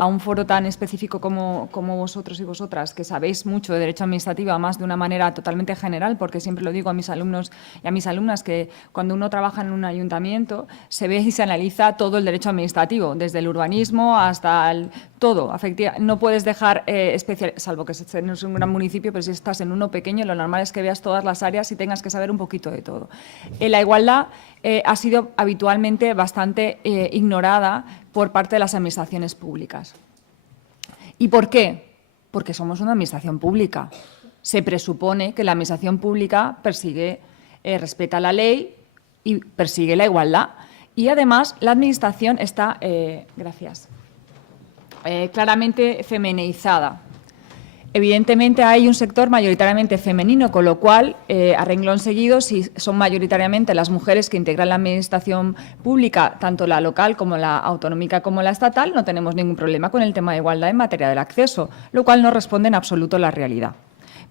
a un foro tan específico como vosotros y vosotras, que sabéis mucho de derecho administrativo, además de una manera totalmente general, porque siempre lo digo a mis alumnos y a mis alumnas, que cuando uno trabaja en un ayuntamiento se ve y se analiza todo el derecho administrativo, desde el urbanismo hasta todo. No puedes dejar salvo que no es un gran municipio, pero si estás en uno pequeño, lo normal es que veas todas las áreas y tengas que saber un poquito de todo. La igualdad ha sido habitualmente bastante ignorada por parte de las administraciones públicas. ¿Y por qué? Porque somos una administración pública. Se presupone que la administración pública respeta la ley y persigue la igualdad. Y además la administración está, claramente feminizada. Evidentemente hay un sector mayoritariamente femenino, con lo cual, a renglón seguido, si son mayoritariamente las mujeres que integran la administración pública, tanto la local como la autonómica como la estatal, no tenemos ningún problema con el tema de igualdad en materia del acceso, lo cual no responde en absoluto a la realidad.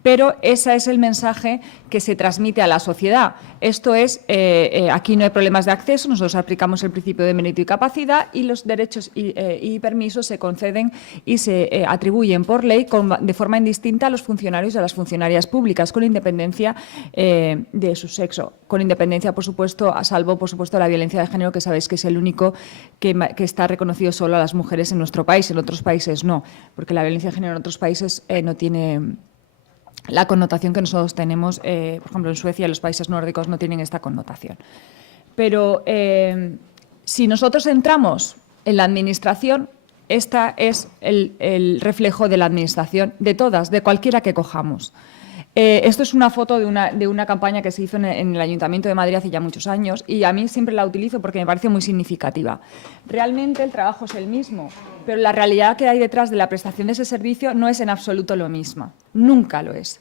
Pero ese es el mensaje que se transmite a la sociedad. Esto es, aquí no hay problemas de acceso, nosotros aplicamos el principio de mérito y capacidad y los derechos y permisos se conceden y se atribuyen por ley de forma indistinta a los funcionarios y a las funcionarias públicas, con independencia de su sexo, con independencia, por supuesto, salvo, por supuesto, la violencia de género, que sabéis que es el único que está reconocido solo a las mujeres en nuestro país, en otros países no, porque la violencia de género en otros países no tiene la connotación que nosotros tenemos, por ejemplo, en Suecia y los países nórdicos no tienen esta connotación. Pero si nosotros entramos en la administración, esta es el reflejo de la administración, de todas, de cualquiera que cojamos. Esto es una foto de una campaña que se hizo en el Ayuntamiento de Madrid hace ya muchos años y a mí siempre la utilizo porque me parece muy significativa. Realmente el trabajo es el mismo, pero la realidad que hay detrás de la prestación de ese servicio no es en absoluto lo mismo. Nunca lo es.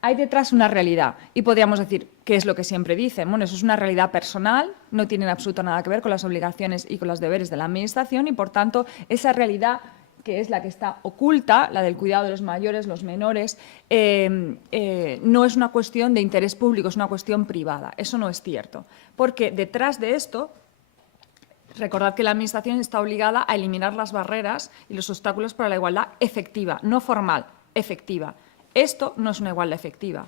Hay detrás una realidad y podríamos decir, ¿qué es lo que siempre dicen? Bueno, eso es una realidad personal, no tiene en absoluto nada que ver con las obligaciones y con los deberes de la Administración y, por tanto, esa realidad que es la que está oculta, la del cuidado de los mayores, los menores, no es una cuestión de interés público, es una cuestión privada. Eso no es cierto, porque detrás de esto, recordad que la Administración está obligada a eliminar las barreras y los obstáculos para la igualdad efectiva, no formal, efectiva. Esto no es una igualdad efectiva.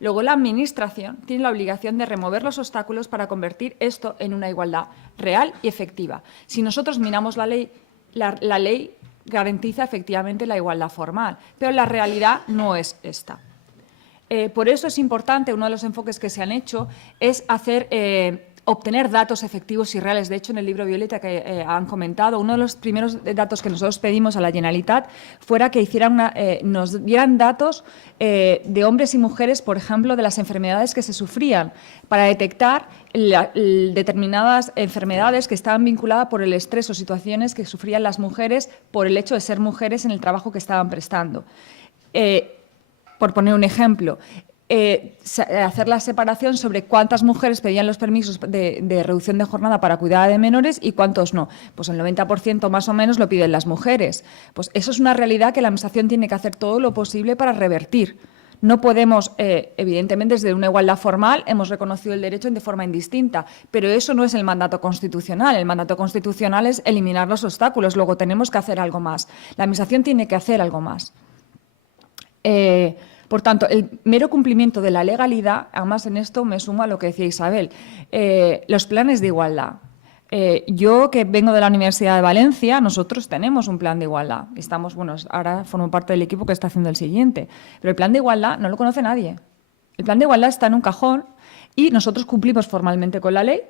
Luego, la Administración tiene la obligación de remover los obstáculos para convertir esto en una igualdad real y efectiva. Si nosotros miramos la ley, la ley garantiza efectivamente la igualdad formal, pero la realidad no es esta. Por eso es importante, uno de los enfoques que se han hecho es obtener datos efectivos y reales. De hecho, en el libro Violeta que han comentado, uno de los primeros datos que nosotros pedimos a la Generalitat fuera que nos dieran datos de hombres y mujeres, por ejemplo, de las enfermedades que se sufrían, para detectar determinadas enfermedades que estaban vinculadas por el estrés o situaciones que sufrían las mujeres por el hecho de ser mujeres en el trabajo que estaban prestando. Por poner un ejemplo, hacer la separación sobre cuántas mujeres pedían los permisos de reducción de jornada para cuidar de menores y cuántos no. Pues el 90% más o menos lo piden las mujeres. Pues eso es una realidad que la Administración tiene que hacer todo lo posible para revertir. No podemos, evidentemente, desde una igualdad formal hemos reconocido el derecho de forma indistinta, pero eso no es el mandato constitucional. El mandato constitucional es eliminar los obstáculos, luego tenemos que hacer algo más. La Administración tiene que hacer algo más. Por tanto, el mero cumplimiento de la legalidad, además en esto me sumo a lo que decía Isabel, los planes de igualdad. Yo, que vengo de la Universidad de Valencia, nosotros tenemos un plan de igualdad. Ahora formo parte del equipo que está haciendo el siguiente. Pero el plan de igualdad no lo conoce nadie. El plan de igualdad está en un cajón y nosotros cumplimos formalmente con la ley,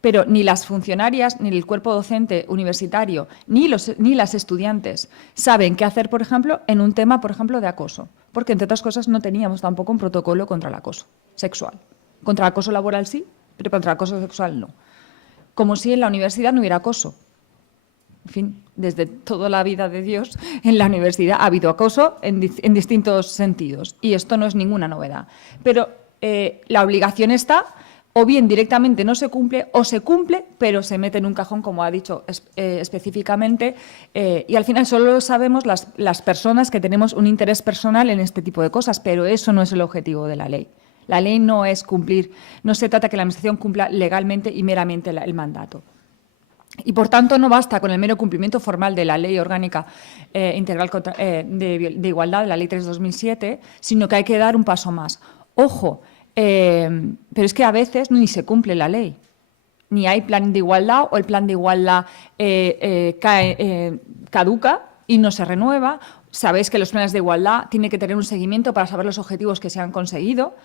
pero ni las funcionarias, ni el cuerpo docente universitario, ni las estudiantes saben qué hacer, por ejemplo, en un tema, por ejemplo, de acoso. Porque, entre otras cosas, no teníamos tampoco un protocolo contra el acoso sexual. Contra el acoso laboral sí, pero contra el acoso sexual no. Como si en la universidad no hubiera acoso. En fin, desde toda la vida de Dios, en la universidad ha habido acoso en distintos sentidos. Y esto no es ninguna novedad. Pero la obligación está, o bien directamente no se cumple, o se cumple, pero se mete en un cajón, como ha dicho específicamente, y al final solo sabemos las personas que tenemos un interés personal en este tipo de cosas, pero eso no es el objetivo de la ley. La ley no es cumplir, no se trata que la Administración cumpla legalmente y meramente el mandato. Y, por tanto, no basta con el mero cumplimiento formal de la Ley Orgánica Integral de Igualdad, de la Ley 3/2007, sino que hay que dar un paso más. Ojo, pero es que a veces ni se cumple la ley. Ni hay plan de igualdad o el plan de igualdad caduca y no se renueva. Sabéis que los planes de igualdad tienen que tener un seguimiento para saber los objetivos que se han conseguido.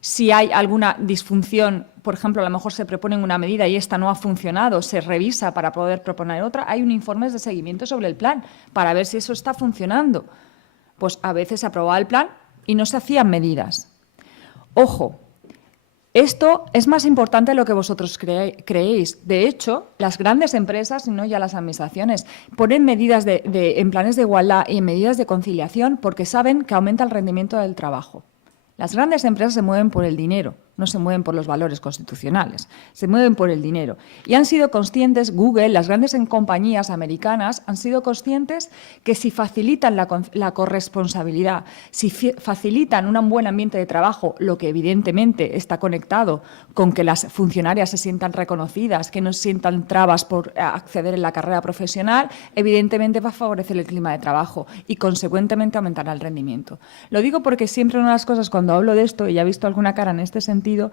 Si hay alguna disfunción, por ejemplo, a lo mejor se propone una medida y esta no ha funcionado, se revisa para poder proponer otra. Hay un informe de seguimiento sobre el plan para ver si eso está funcionando. Pues a veces se aprobaba el plan y no se hacían medidas. Ojo, esto es más importante de lo que vosotros creéis. De hecho, las grandes empresas, y no ya las administraciones, ponen medidas en planes de igualdad y en medidas de conciliación porque saben que aumenta el rendimiento del trabajo. Las grandes empresas se mueven por el dinero, no se mueven por los valores constitucionales, se mueven por el dinero. Y han sido conscientes, Google, las grandes compañías americanas, han sido conscientes que si facilitan la corresponsabilidad, si facilitan un buen ambiente de trabajo, lo que evidentemente está conectado con que las funcionarias se sientan reconocidas, que no sientan trabas por acceder en la carrera profesional, evidentemente va a favorecer el clima de trabajo y, consecuentemente, aumentará el rendimiento. Lo digo porque siempre una de las cosas, cuando hablo de esto, y ya he visto alguna cara en este sentido,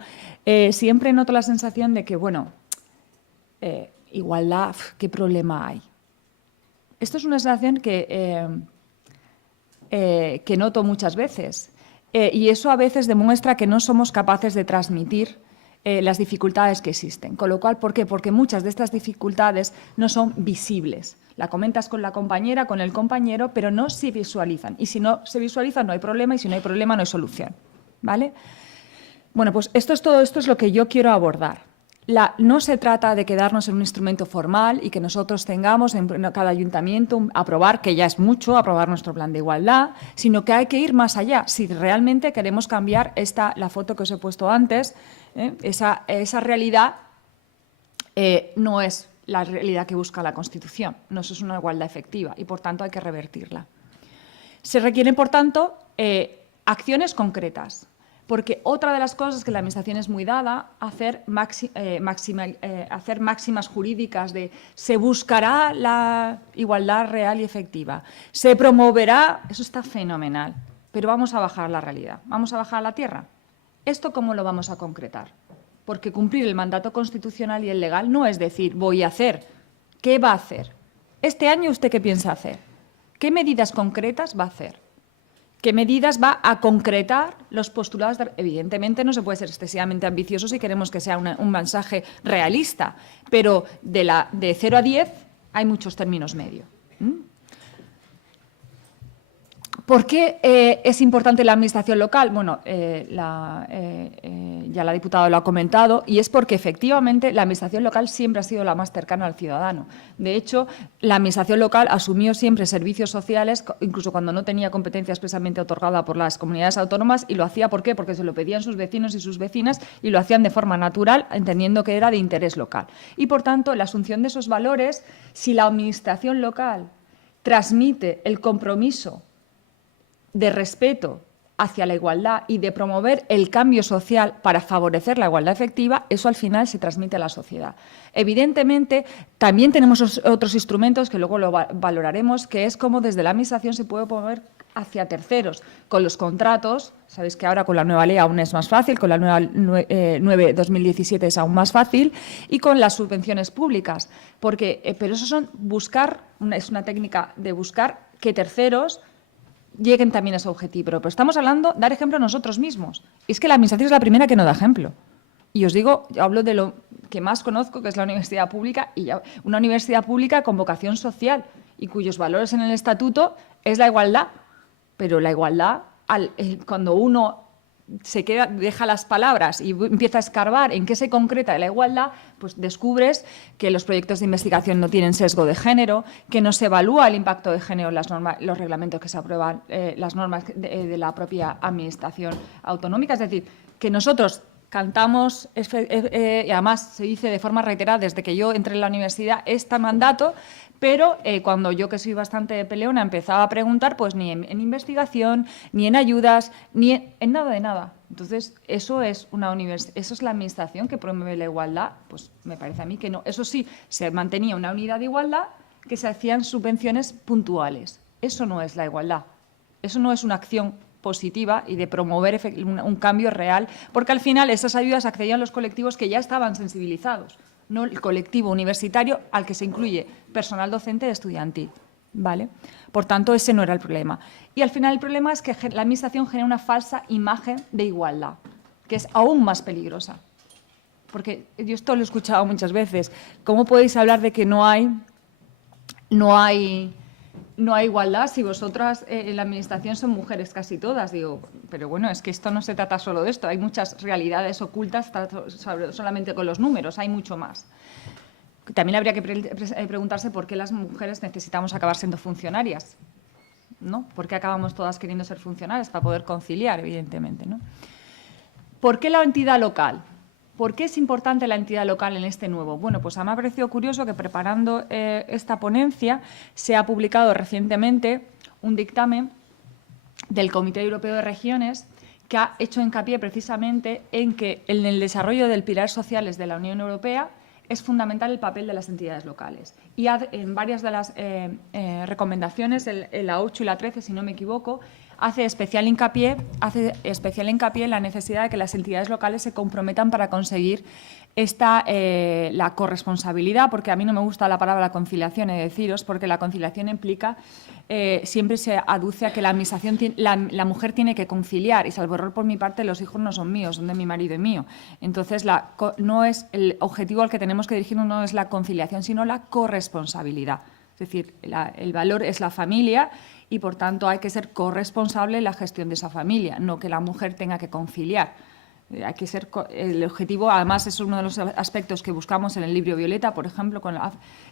siempre noto la sensación de que, bueno, igualdad, ¿qué problema hay? Esto es una sensación que noto muchas veces y eso a veces demuestra que no somos capaces de transmitir las dificultades que existen. Con lo cual, ¿por qué? Porque muchas de estas dificultades no son visibles. La comentas con la compañera, con el compañero, pero no se visualizan. Y si no se visualizan, no hay problema, y si no hay problema, no hay solución. ¿Vale? Bueno, pues todo esto es lo que yo quiero abordar. No se trata de quedarnos en un instrumento formal y que nosotros tengamos en cada ayuntamiento aprobar, que ya es mucho, aprobar nuestro plan de igualdad, sino que hay que ir más allá. Si realmente queremos cambiar la foto que os he puesto antes, esa realidad no es la realidad que busca la Constitución, no es una igualdad efectiva y, por tanto, hay que revertirla. Se requieren, por tanto, acciones concretas. Porque otra de las cosas que la Administración es muy dada, hacer máximas jurídicas de se buscará la igualdad real y efectiva, se promoverá, eso está fenomenal, pero vamos a bajar la realidad, vamos a bajar a la tierra. ¿Esto cómo lo vamos a concretar? Porque cumplir el mandato constitucional y el legal no es decir, voy a hacer. ¿Qué va a hacer? Este año, ¿usted qué piensa hacer? ¿Qué medidas concretas va a hacer? ¿Qué medidas va a concretar los postulados? Evidentemente no se puede ser excesivamente ambicioso si queremos que sea un mensaje realista, pero de 0 a 10 hay muchos términos medio. ¿Por qué es importante la Administración local? Bueno, ya la diputada lo ha comentado, y es porque efectivamente la Administración local siempre ha sido la más cercana al ciudadano. De hecho, la Administración local asumió siempre servicios sociales, incluso cuando no tenía competencia expresamente otorgada por las comunidades autónomas, y lo hacía, ¿por qué? Porque se lo pedían sus vecinos y sus vecinas y lo hacían de forma natural, entendiendo que era de interés local. Y, por tanto, la asunción de esos valores, si la Administración local transmite el compromiso de respeto hacia la igualdad y de promover el cambio social para favorecer la igualdad efectiva, eso al final se transmite a la sociedad. Evidentemente, también tenemos otros instrumentos que luego lo valoraremos, que es cómo desde la Administración se puede promover hacia terceros. Con los contratos, sabéis que ahora con la nueva ley aún es más fácil, con la nueva 9/2017 es aún más fácil, y con las subvenciones públicas. Pero eso es una técnica de buscar que terceros lleguen también a ese objetivo. Pero estamos hablando de dar ejemplo a nosotros mismos. Y es que la Administración es la primera que no da ejemplo. Y os digo, yo hablo de lo que más conozco, que es la universidad pública, y una universidad pública con vocación social y cuyos valores en el estatuto es la igualdad. Pero la igualdad, cuando uno deja las palabras y empieza a escarbar en qué se concreta la igualdad, pues descubres que los proyectos de investigación no tienen sesgo de género, que no se evalúa el impacto de género en los reglamentos que se aprueban, las normas de la propia Administración autonómica. Es decir, que nosotros cantamos, y además se dice de forma reiterada desde que yo entré en la universidad, este mandato, pero cuando yo, que soy bastante peleona, empezaba a preguntar, pues ni en investigación, ni en ayudas, ni en nada de nada. Entonces, ¿eso es la administración que promueve la igualdad? Pues me parece a mí que no. Eso sí, se mantenía una unidad de igualdad que se hacían subvenciones puntuales. Eso no es la igualdad. Eso no es una acción positiva y de promover un cambio real, porque al final esas ayudas accedían a los colectivos que ya estaban sensibilizados, no el colectivo universitario al que se incluye personal docente y estudiantil. ¿Vale? Por tanto, ese no era el problema. Y al final el problema es que la Administración genera una falsa imagen de igualdad, que es aún más peligrosa. Porque yo esto lo he escuchado muchas veces. ¿Cómo podéis hablar de que no hay igualdad si vosotras en la Administración son mujeres casi todas? Digo, pero bueno, es que esto no se trata solo de esto. Hay muchas realidades ocultas solamente con los números, hay mucho más. También habría que preguntarse por qué las mujeres necesitamos acabar siendo funcionarias, ¿no? ¿Por qué acabamos todas queriendo ser funcionarias? Para poder conciliar, evidentemente, ¿no? ¿Por qué la entidad local? ¿Por qué es importante la entidad local en este nuevo? Bueno, pues a mí me ha parecido curioso que preparando esta ponencia se ha publicado recientemente un dictamen del Comité Europeo de Regiones que ha hecho hincapié precisamente en que en el desarrollo del pilar sociales de la Unión Europea es fundamental el papel de las entidades locales. Y en varias de las recomendaciones, la 8 y la 13, si no me equivoco, hace especial hincapié en la necesidad de que las entidades locales se comprometan para conseguir la corresponsabilidad, porque a mí no me gusta la palabra conciliación, he de deciros, porque la conciliación implica, siempre se aduce a que la administración, la mujer tiene que conciliar, y salvo error por mi parte, los hijos no son míos, son de mi marido y mío. Entonces, no es el objetivo al que tenemos que dirigirnos, no es la conciliación, sino la corresponsabilidad. Es decir, el valor es la familia y, por tanto, hay que ser corresponsable en la gestión de esa familia, no que la mujer tenga que conciliar. Hay que ser el objetivo, además es uno de los aspectos que buscamos en el libro Violeta, por ejemplo,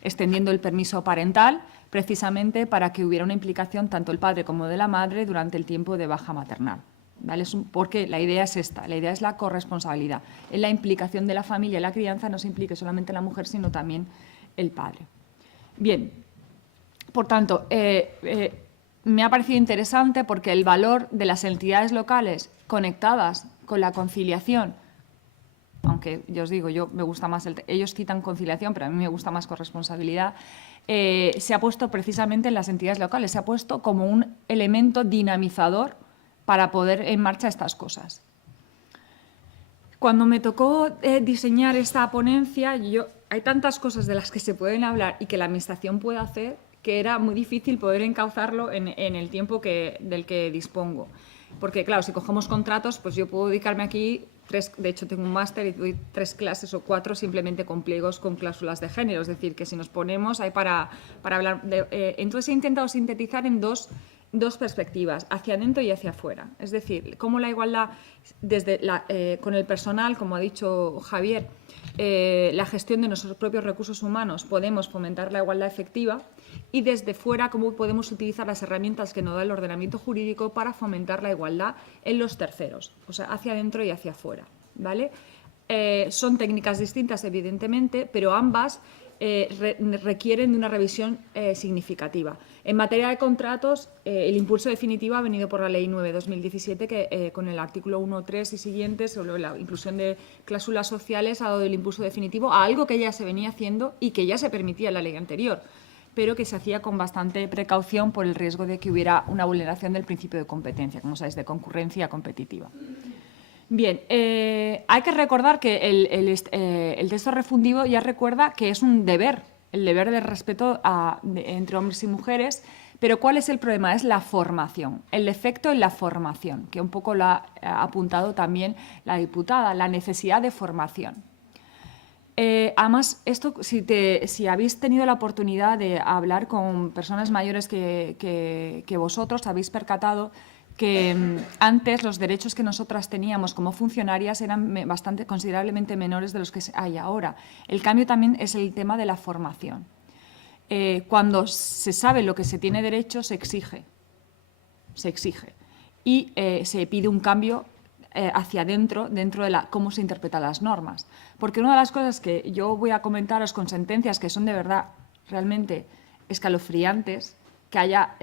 extendiendo el permiso parental, precisamente para que hubiera una implicación tanto del padre como de la madre durante el tiempo de baja maternal. ¿Vale? Porque la idea es esta, la idea es la corresponsabilidad. En la implicación de la familia en la crianza no se implique solamente la mujer, sino también el padre. Bien, por tanto, me ha parecido interesante porque el valor de las entidades locales conectadas con la conciliación, aunque yo os digo, me gusta más, ellos citan conciliación, pero a mí me gusta más corresponsabilidad, se ha puesto precisamente en las entidades locales, se ha puesto como un elemento dinamizador para poder en marcha estas cosas. Cuando me tocó diseñar esta ponencia, hay tantas cosas de las que se pueden hablar y que la Administración puede hacer que era muy difícil poder encauzarlo en el tiempo del que dispongo. Porque, claro, si cogemos contratos, pues yo puedo dedicarme aquí, de hecho tengo un máster y doy 3 clases o 4 simplemente con pliegos con cláusulas de género. Es decir, que si nos ponemos ahí para hablar entonces he intentado sintetizar en dos perspectivas, hacia adentro y hacia afuera. Es decir, cómo la igualdad con el personal, como ha dicho Javier, la gestión de nuestros propios recursos humanos, podemos fomentar la igualdad efectiva, y desde fuera cómo podemos utilizar las herramientas que nos da el ordenamiento jurídico para fomentar la igualdad en los terceros, o sea, hacia adentro y hacia afuera, ¿vale? Son técnicas distintas, evidentemente, pero ambas requieren de una revisión significativa. En materia de contratos, el impulso definitivo ha venido por la Ley 9/2017, que con el artículo 1.3 y siguientes, sobre la inclusión de cláusulas sociales, ha dado el impulso definitivo a algo que ya se venía haciendo y que ya se permitía en la ley anterior, pero que se hacía con bastante precaución por el riesgo de que hubiera una vulneración del principio de competencia, como sabéis, de concurrencia competitiva. Bien, hay que recordar que el texto refundido ya recuerda que es un deber, el deber de respeto entre hombres y mujeres, pero ¿cuál es el problema? Es la formación, el defecto en la formación, que un poco lo ha apuntado también la diputada, la necesidad de formación. Además, esto, si habéis tenido la oportunidad de hablar con personas mayores que vosotros, habéis percatado que antes los derechos que nosotras teníamos como funcionarias eran considerablemente menores de los que hay ahora. El cambio también es el tema de la formación. Cuando se sabe lo que se tiene derecho, se exige. Y se pide un cambio hacia adentro, dentro de cómo se interpretan las normas. Porque una de las cosas que yo voy a comentaros con sentencias que son de verdad realmente escalofriantes, que haya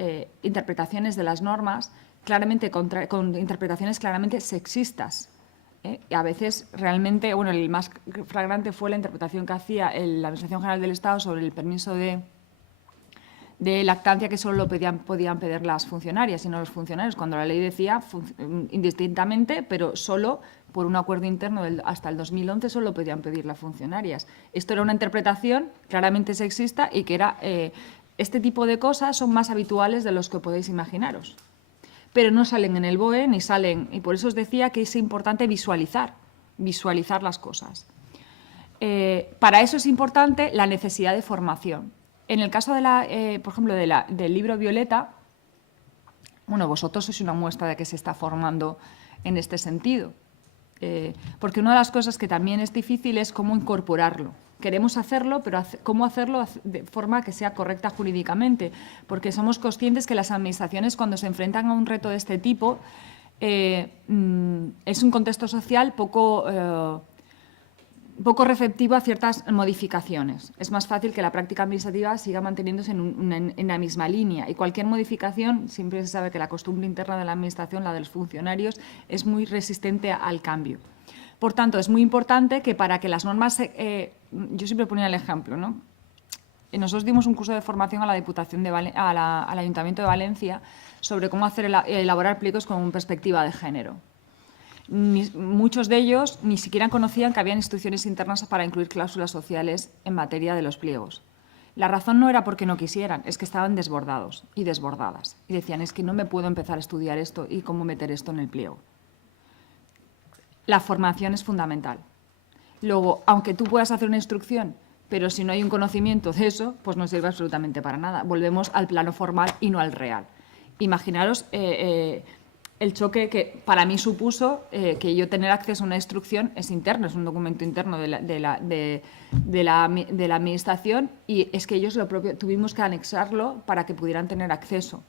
interpretaciones de las normas claramente con interpretaciones claramente sexistas. Y a veces realmente, bueno, el más flagrante fue la interpretación que hacía la Administración General del Estado sobre el permiso de lactancia, que solo lo podían pedir las funcionarias y no los funcionarios, cuando la ley decía indistintamente, pero solo por un acuerdo interno hasta el 2011 solo lo podían pedir las funcionarias. Esto era una interpretación claramente sexista y que era este tipo de cosas son más habituales de los que podéis imaginaros. Pero no salen en el BOE ni salen, y por eso os decía que es importante visualizar las cosas. Para eso es importante la necesidad de formación. En el caso, por ejemplo, del libro Violeta, bueno, vosotros sois una muestra de que se está formando en este sentido. Porque una de las cosas que también es difícil es cómo incorporarlo. Queremos hacerlo, pero cómo hacerlo de forma que sea correcta jurídicamente, porque somos conscientes que las administraciones, cuando se enfrentan a un reto de este tipo, es un contexto social poco receptivo a ciertas modificaciones. Es más fácil que la práctica administrativa siga manteniéndose en la misma línea, y cualquier modificación, siempre se sabe que la costumbre interna de la administración, la de los funcionarios, es muy resistente al cambio. Por tanto, es muy importante que para que las normas... yo siempre ponía el ejemplo, ¿no? Nosotros dimos un curso de formación a la Diputación al Ayuntamiento de Valencia sobre cómo elaborar pliegos con perspectiva de género. Muchos de ellos ni siquiera conocían que había instrucciones internas para incluir cláusulas sociales en materia de los pliegos. La razón no era porque no quisieran, es que estaban desbordados y desbordadas. Y decían, es que no me puedo empezar a estudiar esto y cómo meter esto en el pliego. La formación es fundamental. Luego, aunque tú puedas hacer una instrucción, pero si no hay un conocimiento de eso, pues no sirve absolutamente para nada. Volvemos al plano formal y no al real. Imaginaros el choque que para mí supuso que yo tener acceso a una instrucción es interno, es un documento interno de la Administración, y es que ellos tuvimos que anexarlo para que pudieran tener acceso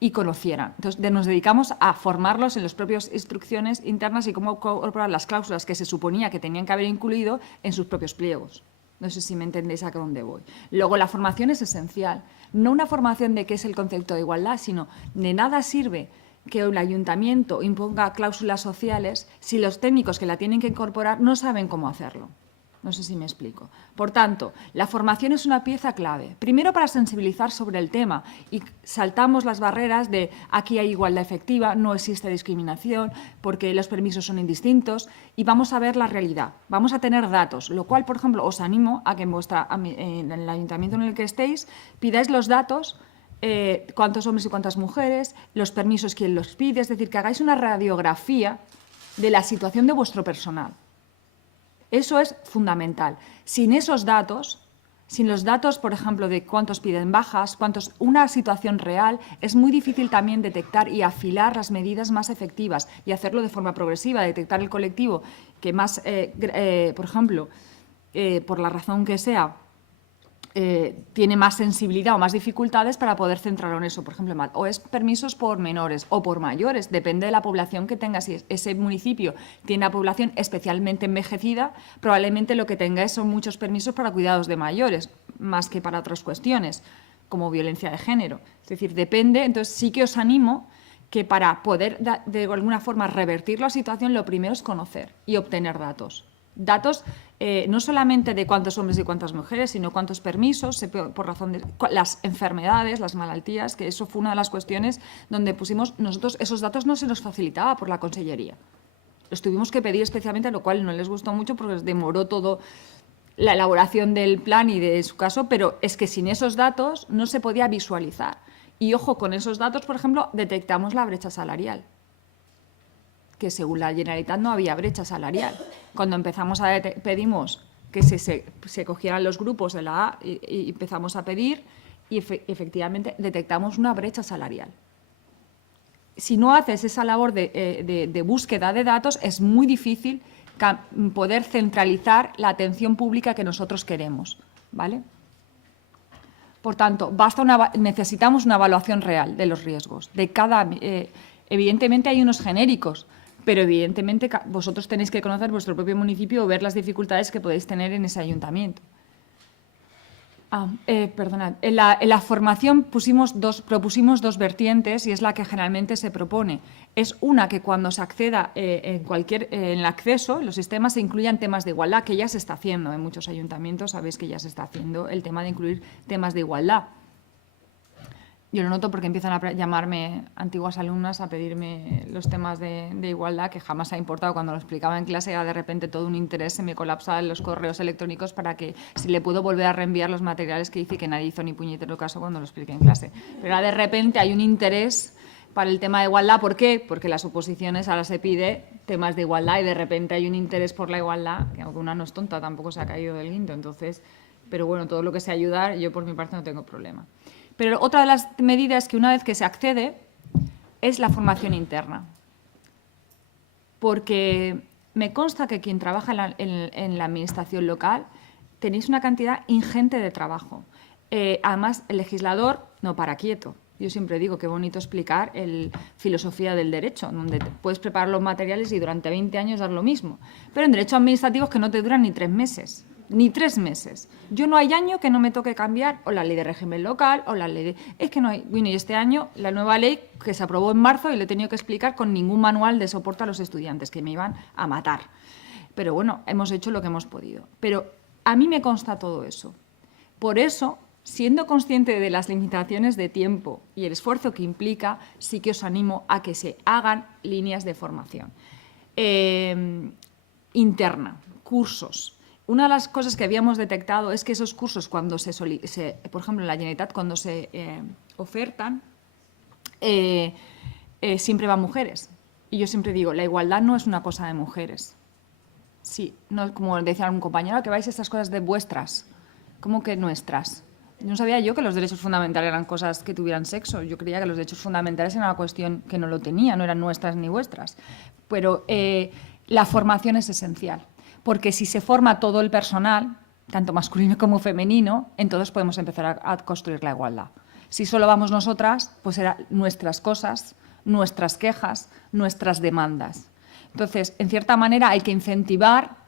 y conocieran. Entonces, nos dedicamos a formarlos en las propias instrucciones internas y cómo incorporar las cláusulas que se suponía que tenían que haber incluido en sus propios pliegos. No sé si me entendéis a dónde voy. Luego, la formación es esencial. No una formación de qué es el concepto de igualdad, sino de nada sirve que el ayuntamiento imponga cláusulas sociales si los técnicos que la tienen que incorporar no saben cómo hacerlo. No sé si me explico. Por tanto, la formación es una pieza clave. Primero, para sensibilizar sobre el tema, y saltamos las barreras de aquí hay igualdad efectiva, no existe discriminación, porque los permisos son indistintos, y vamos a ver la realidad. Vamos a tener datos, lo cual, por ejemplo, os animo a que en el ayuntamiento en el que estéis pidáis los datos, cuántos hombres y cuántas mujeres, los permisos, quién los pide, es decir, que hagáis una radiografía de la situación de vuestro personal. Eso es fundamental. Sin esos datos, sin los datos, por ejemplo, de cuántos piden bajas, una situación real, es muy difícil también detectar y afilar las medidas más efectivas y hacerlo de forma progresiva, detectar el colectivo que más, por ejemplo, por la razón que sea, tiene más sensibilidad o más dificultades para poder centrarlo en eso. Por ejemplo, o es permisos por menores o por mayores, depende de la población que tenga. Si ese municipio tiene una población especialmente envejecida, probablemente lo que tenga son muchos permisos para cuidados de mayores, más que para otras cuestiones, como violencia de género. Es decir, depende. Entonces, sí que os animo que para poder, de alguna forma, revertir la situación, lo primero es conocer y obtener datos. Datos no solamente de cuántos hombres y cuántas mujeres, sino cuántos permisos, por razón de las enfermedades, las malaltías, que eso fue una de las cuestiones donde pusimos nosotros, esos datos no se nos facilitaba por la Consellería. Los tuvimos que pedir especialmente, lo cual no les gustó mucho porque les demoró todo la elaboración del plan y de su caso, pero es que sin esos datos no se podía visualizar. Y ojo, con esos datos, por ejemplo, detectamos la brecha salarial, que según la Generalitat no había brecha salarial. Cuando empezamos pedimos que se cogieran los grupos de la A y empezamos a pedir, y efectivamente detectamos una brecha salarial. Si no haces esa labor de búsqueda de datos, es muy difícil poder centralizar la atención pública que nosotros queremos, ¿vale? Por tanto, necesitamos una evaluación real de los riesgos. Evidentemente hay unos genéricos, pero evidentemente vosotros tenéis que conocer vuestro propio municipio o ver las dificultades que podéis tener en ese ayuntamiento. Perdonad. En la formación propusimos dos vertientes y es la que generalmente se propone. Es una que cuando se acceda en el acceso, en los sistemas se incluyan temas de igualdad, que ya se está haciendo en muchos ayuntamientos, sabéis que ya se está haciendo el tema de incluir temas de igualdad. Yo lo noto porque empiezan a llamarme antiguas alumnas a pedirme los temas de igualdad, que jamás ha importado. Cuando lo explicaba en clase, era de repente todo un interés, se me colapsaban los correos electrónicos para que si le puedo volver a reenviar los materiales que hice, que nadie hizo ni puñetero caso cuando lo expliqué en clase. Pero ahora de repente hay un interés para el tema de igualdad. ¿Por qué? Porque las oposiciones ahora se pide temas de igualdad y de repente hay un interés por la igualdad, que aunque una no es tonta, tampoco se ha caído del guindo. Entonces, pero bueno, todo lo que sea ayudar, yo por mi parte no tengo problema. Pero otra de las medidas que una vez que se accede es la formación interna. Porque me consta que quien trabaja en la administración local tenéis una cantidad ingente de trabajo. Además, el legislador no para quieto. Yo siempre digo que es bonito explicar filosofía del derecho, donde puedes preparar los materiales y durante 20 años dar lo mismo. Pero en derecho administrativo es que no te duran ni 3 meses. Ni 3 meses. Yo no hay año que no me toque cambiar o la ley de régimen local o la ley de... Es que no hay... Bueno, y este año la nueva ley que se aprobó en marzo y le he tenido que explicar con ningún manual de soporte a los estudiantes, que me iban a matar. Pero bueno, hemos hecho lo que hemos podido. Pero a mí me consta todo eso. Por eso, siendo consciente de las limitaciones de tiempo y el esfuerzo que implica, sí que os animo a que se hagan líneas de formación interna, cursos. Una de las cosas que habíamos detectado es que esos cursos, cuando por ejemplo, en la Generalitat, cuando se ofertan, siempre van mujeres. Y yo siempre digo, la igualdad no es una cosa de mujeres. Sí, no, como decía algún compañero, que vais a estas cosas de vuestras. ¿Cómo que nuestras? No sabía yo que los derechos fundamentales eran cosas que tuvieran sexo. Yo creía que los derechos fundamentales eran una cuestión que no lo tenía, no eran nuestras ni vuestras. Pero la formación es esencial. Porque si se forma todo el personal, tanto masculino como femenino, entonces podemos empezar a construir la igualdad. Si solo vamos nosotras, pues serán nuestras cosas, nuestras quejas, nuestras demandas. Entonces, en cierta manera, hay que incentivar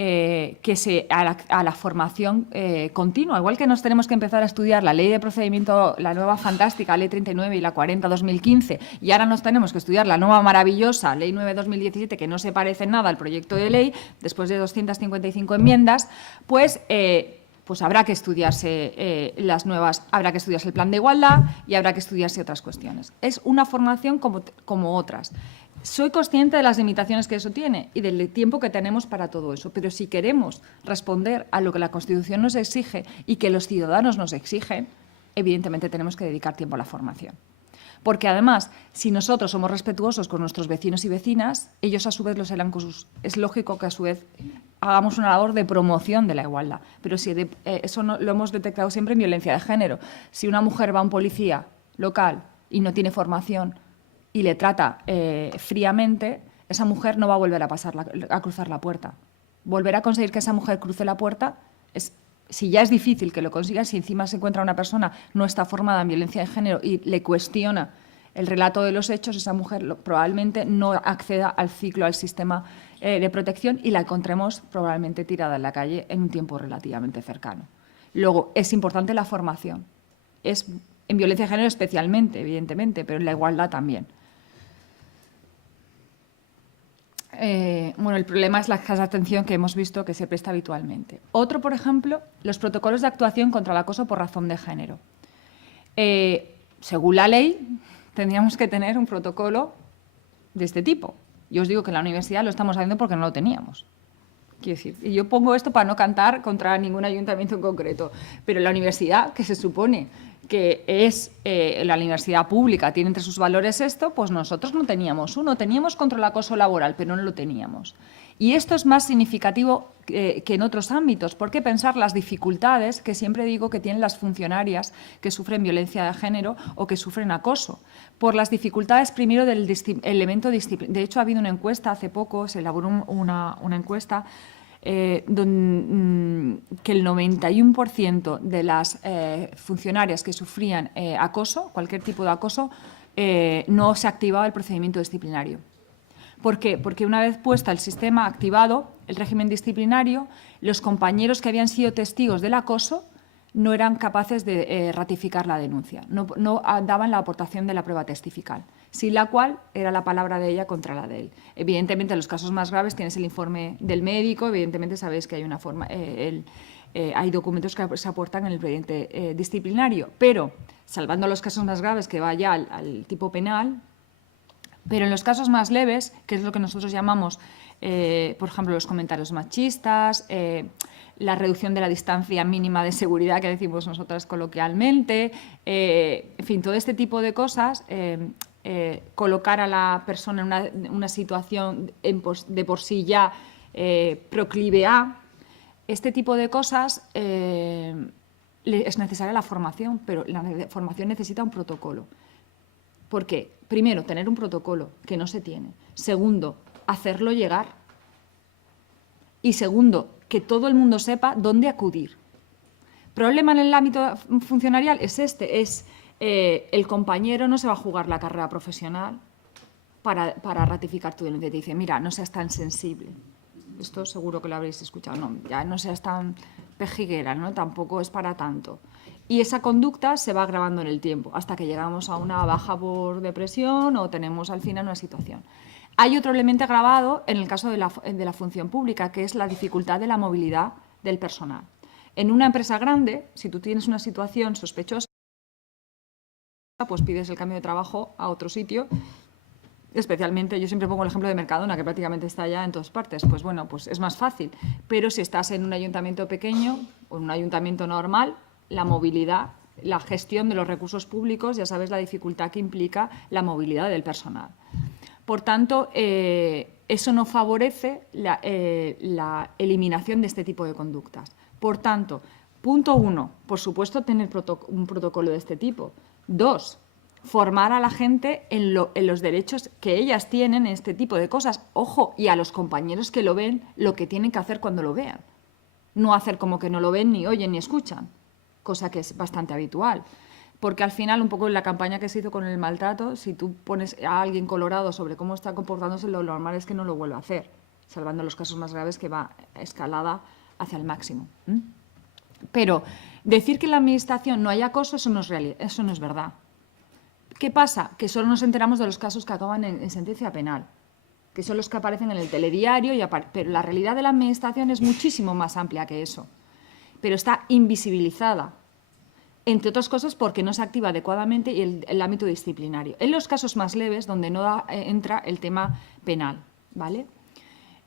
a la formación continua. Igual que nos tenemos que empezar a estudiar la ley de procedimiento, la nueva fantástica, ley 39 y la 40-2015, y ahora nos tenemos que estudiar la nueva maravillosa ley 9-2017, que no se parece en nada al proyecto de ley, después de 255 enmiendas, pues habrá que estudiarse habrá que estudiarse el plan de igualdad y habrá que estudiarse otras cuestiones. Es una formación como otras. Soy consciente de las limitaciones que eso tiene y del tiempo que tenemos para todo eso, pero si queremos responder a lo que la Constitución nos exige y que los ciudadanos nos exigen, evidentemente tenemos que dedicar tiempo a la formación. Porque además, si nosotros somos respetuosos con nuestros vecinos y vecinas, ellos a su vez lo serán con sus... Es lógico que a su vez hagamos una labor de promoción de la igualdad, pero eso lo hemos detectado siempre en violencia de género. Si una mujer va a un policía local y no tiene formación y le trata fríamente, esa mujer no va a volver a cruzar la puerta. Volver a conseguir que esa mujer cruce la puerta, si ya es difícil que lo consiga, si encima se encuentra una persona no está formada en violencia de género y le cuestiona el relato de los hechos, esa mujer probablemente no acceda al ciclo, al sistema de protección y la encontremos probablemente tirada en la calle en un tiempo relativamente cercano. Luego, es importante la formación. En violencia de género especialmente, evidentemente, pero en la igualdad también. El problema es la escasa atención que hemos visto que se presta habitualmente. Otro, por ejemplo, los protocolos de actuación contra el acoso por razón de género. Según la ley, tendríamos que tener un protocolo de este tipo. Yo os digo que en la universidad lo estamos haciendo porque no lo teníamos. Quiero decir, y yo pongo esto para no cantar contra ningún ayuntamiento en concreto, pero la universidad, que se supone que es la universidad pública, tiene entre sus valores esto, pues nosotros no teníamos uno, teníamos contra el acoso laboral, pero no lo teníamos. Y esto es más significativo que en otros ámbitos, porque pensar las dificultades que siempre digo que tienen las funcionarias que sufren violencia de género o que sufren acoso, por las dificultades primero del elemento disciplinario. De hecho, ha habido una encuesta hace poco, se elaboró una encuesta que el 91% de las funcionarias que sufrían acoso, cualquier tipo de acoso, no se activaba el procedimiento disciplinario. ¿Por qué? Porque una vez puesta el sistema activado, el régimen disciplinario, los compañeros que habían sido testigos del acoso no eran capaces de ratificar la denuncia, no daban la aportación de la prueba testifical, sin la cual era la palabra de ella contra la de él. Evidentemente, en los casos más graves tienes el informe del médico, evidentemente sabéis que hay una forma, hay documentos que se aportan en el expediente disciplinario, pero salvando los casos más graves que va ya al tipo penal, pero en los casos más leves, que es lo que nosotros llamamos, por ejemplo, los comentarios machistas, la reducción de la distancia mínima de seguridad que decimos nosotras coloquialmente, en fin, todo este tipo de cosas, colocar a la persona en una situación de por sí ya proclive a, este tipo de cosas es necesaria la formación, pero la formación necesita un protocolo. ¿Por qué? Primero, tener un protocolo que no se tiene. Segundo, hacerlo llegar. Y segundo, que todo el mundo sepa dónde acudir. El problema en el ámbito funcionarial es el compañero no se va a jugar la carrera profesional para ratificar tu denuncia. Te dice, mira, no seas tan sensible. Esto seguro que lo habréis escuchado. No, ya no seas tan pejiguera, ¿no? Tampoco es para tanto. Y esa conducta se va agravando en el tiempo, hasta que llegamos a una baja por depresión o tenemos al final una situación. Hay otro elemento agravado en el caso de la función pública, que es la dificultad de la movilidad del personal. En una empresa grande, si tú tienes una situación sospechosa, pues pides el cambio de trabajo a otro sitio. Especialmente, yo siempre pongo el ejemplo de Mercadona, que prácticamente está ya en todas partes. Pues bueno, pues es más fácil. Pero si estás en un ayuntamiento pequeño o en un ayuntamiento normal, la movilidad, la gestión de los recursos públicos, ya sabes la dificultad que implica la movilidad del personal. Por tanto, eso no favorece la eliminación de este tipo de conductas. Por tanto, punto 1, por supuesto, tener un protocolo de este tipo. 2, formar a la gente en los derechos que ellas tienen en este tipo de cosas. Ojo, y a los compañeros que lo ven, lo que tienen que hacer cuando lo vean. No hacer como que no lo ven, ni oyen, ni escuchan, cosa que es bastante habitual. Porque al final, un poco en la campaña que se hizo con el maltrato, si tú pones a alguien colorado sobre cómo está comportándose, lo normal es que no lo vuelva a hacer, salvando los casos más graves que va escalada hacia el máximo. Pero decir que en la administración no hay acoso, eso no es verdad. ¿Qué pasa? Que solo nos enteramos de los casos que acaban en sentencia penal, que son los que aparecen en el telediario, pero la realidad de la administración es muchísimo más amplia que eso. Pero está invisibilizada, entre otras cosas porque no se activa adecuadamente el ámbito disciplinario. En los casos más leves, donde no entra el tema penal, ¿vale?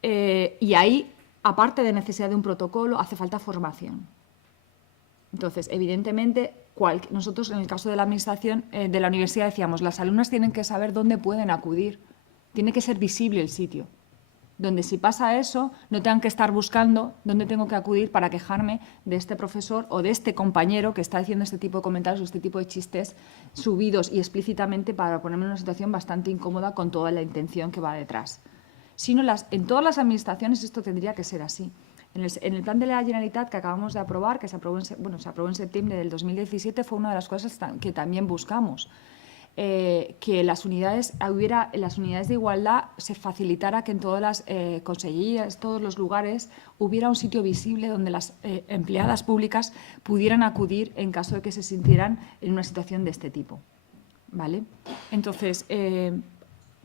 Y ahí, aparte de necesidad de un protocolo, hace falta formación. Entonces, evidentemente, nosotros en el caso de la administración de la universidad decíamos, las alumnas tienen que saber dónde pueden acudir, tiene que ser visible el sitio, donde si pasa eso, no tengan que estar buscando dónde tengo que acudir para quejarme de este profesor o de este compañero que está haciendo este tipo de comentarios o este tipo de chistes subidos y explícitamente para ponerme en una situación bastante incómoda con toda la intención que va detrás. En todas las administraciones esto tendría que ser así. En el plan de la Generalitat que acabamos de aprobar, que se aprobó en septiembre del 2017, fue una de las cosas que también buscamos. Que las unidades de igualdad se facilitara que en todas las consellerías, todos los lugares, hubiera un sitio visible donde las empleadas públicas pudieran acudir en caso de que se sintieran en una situación de este tipo. ¿Vale? Entonces,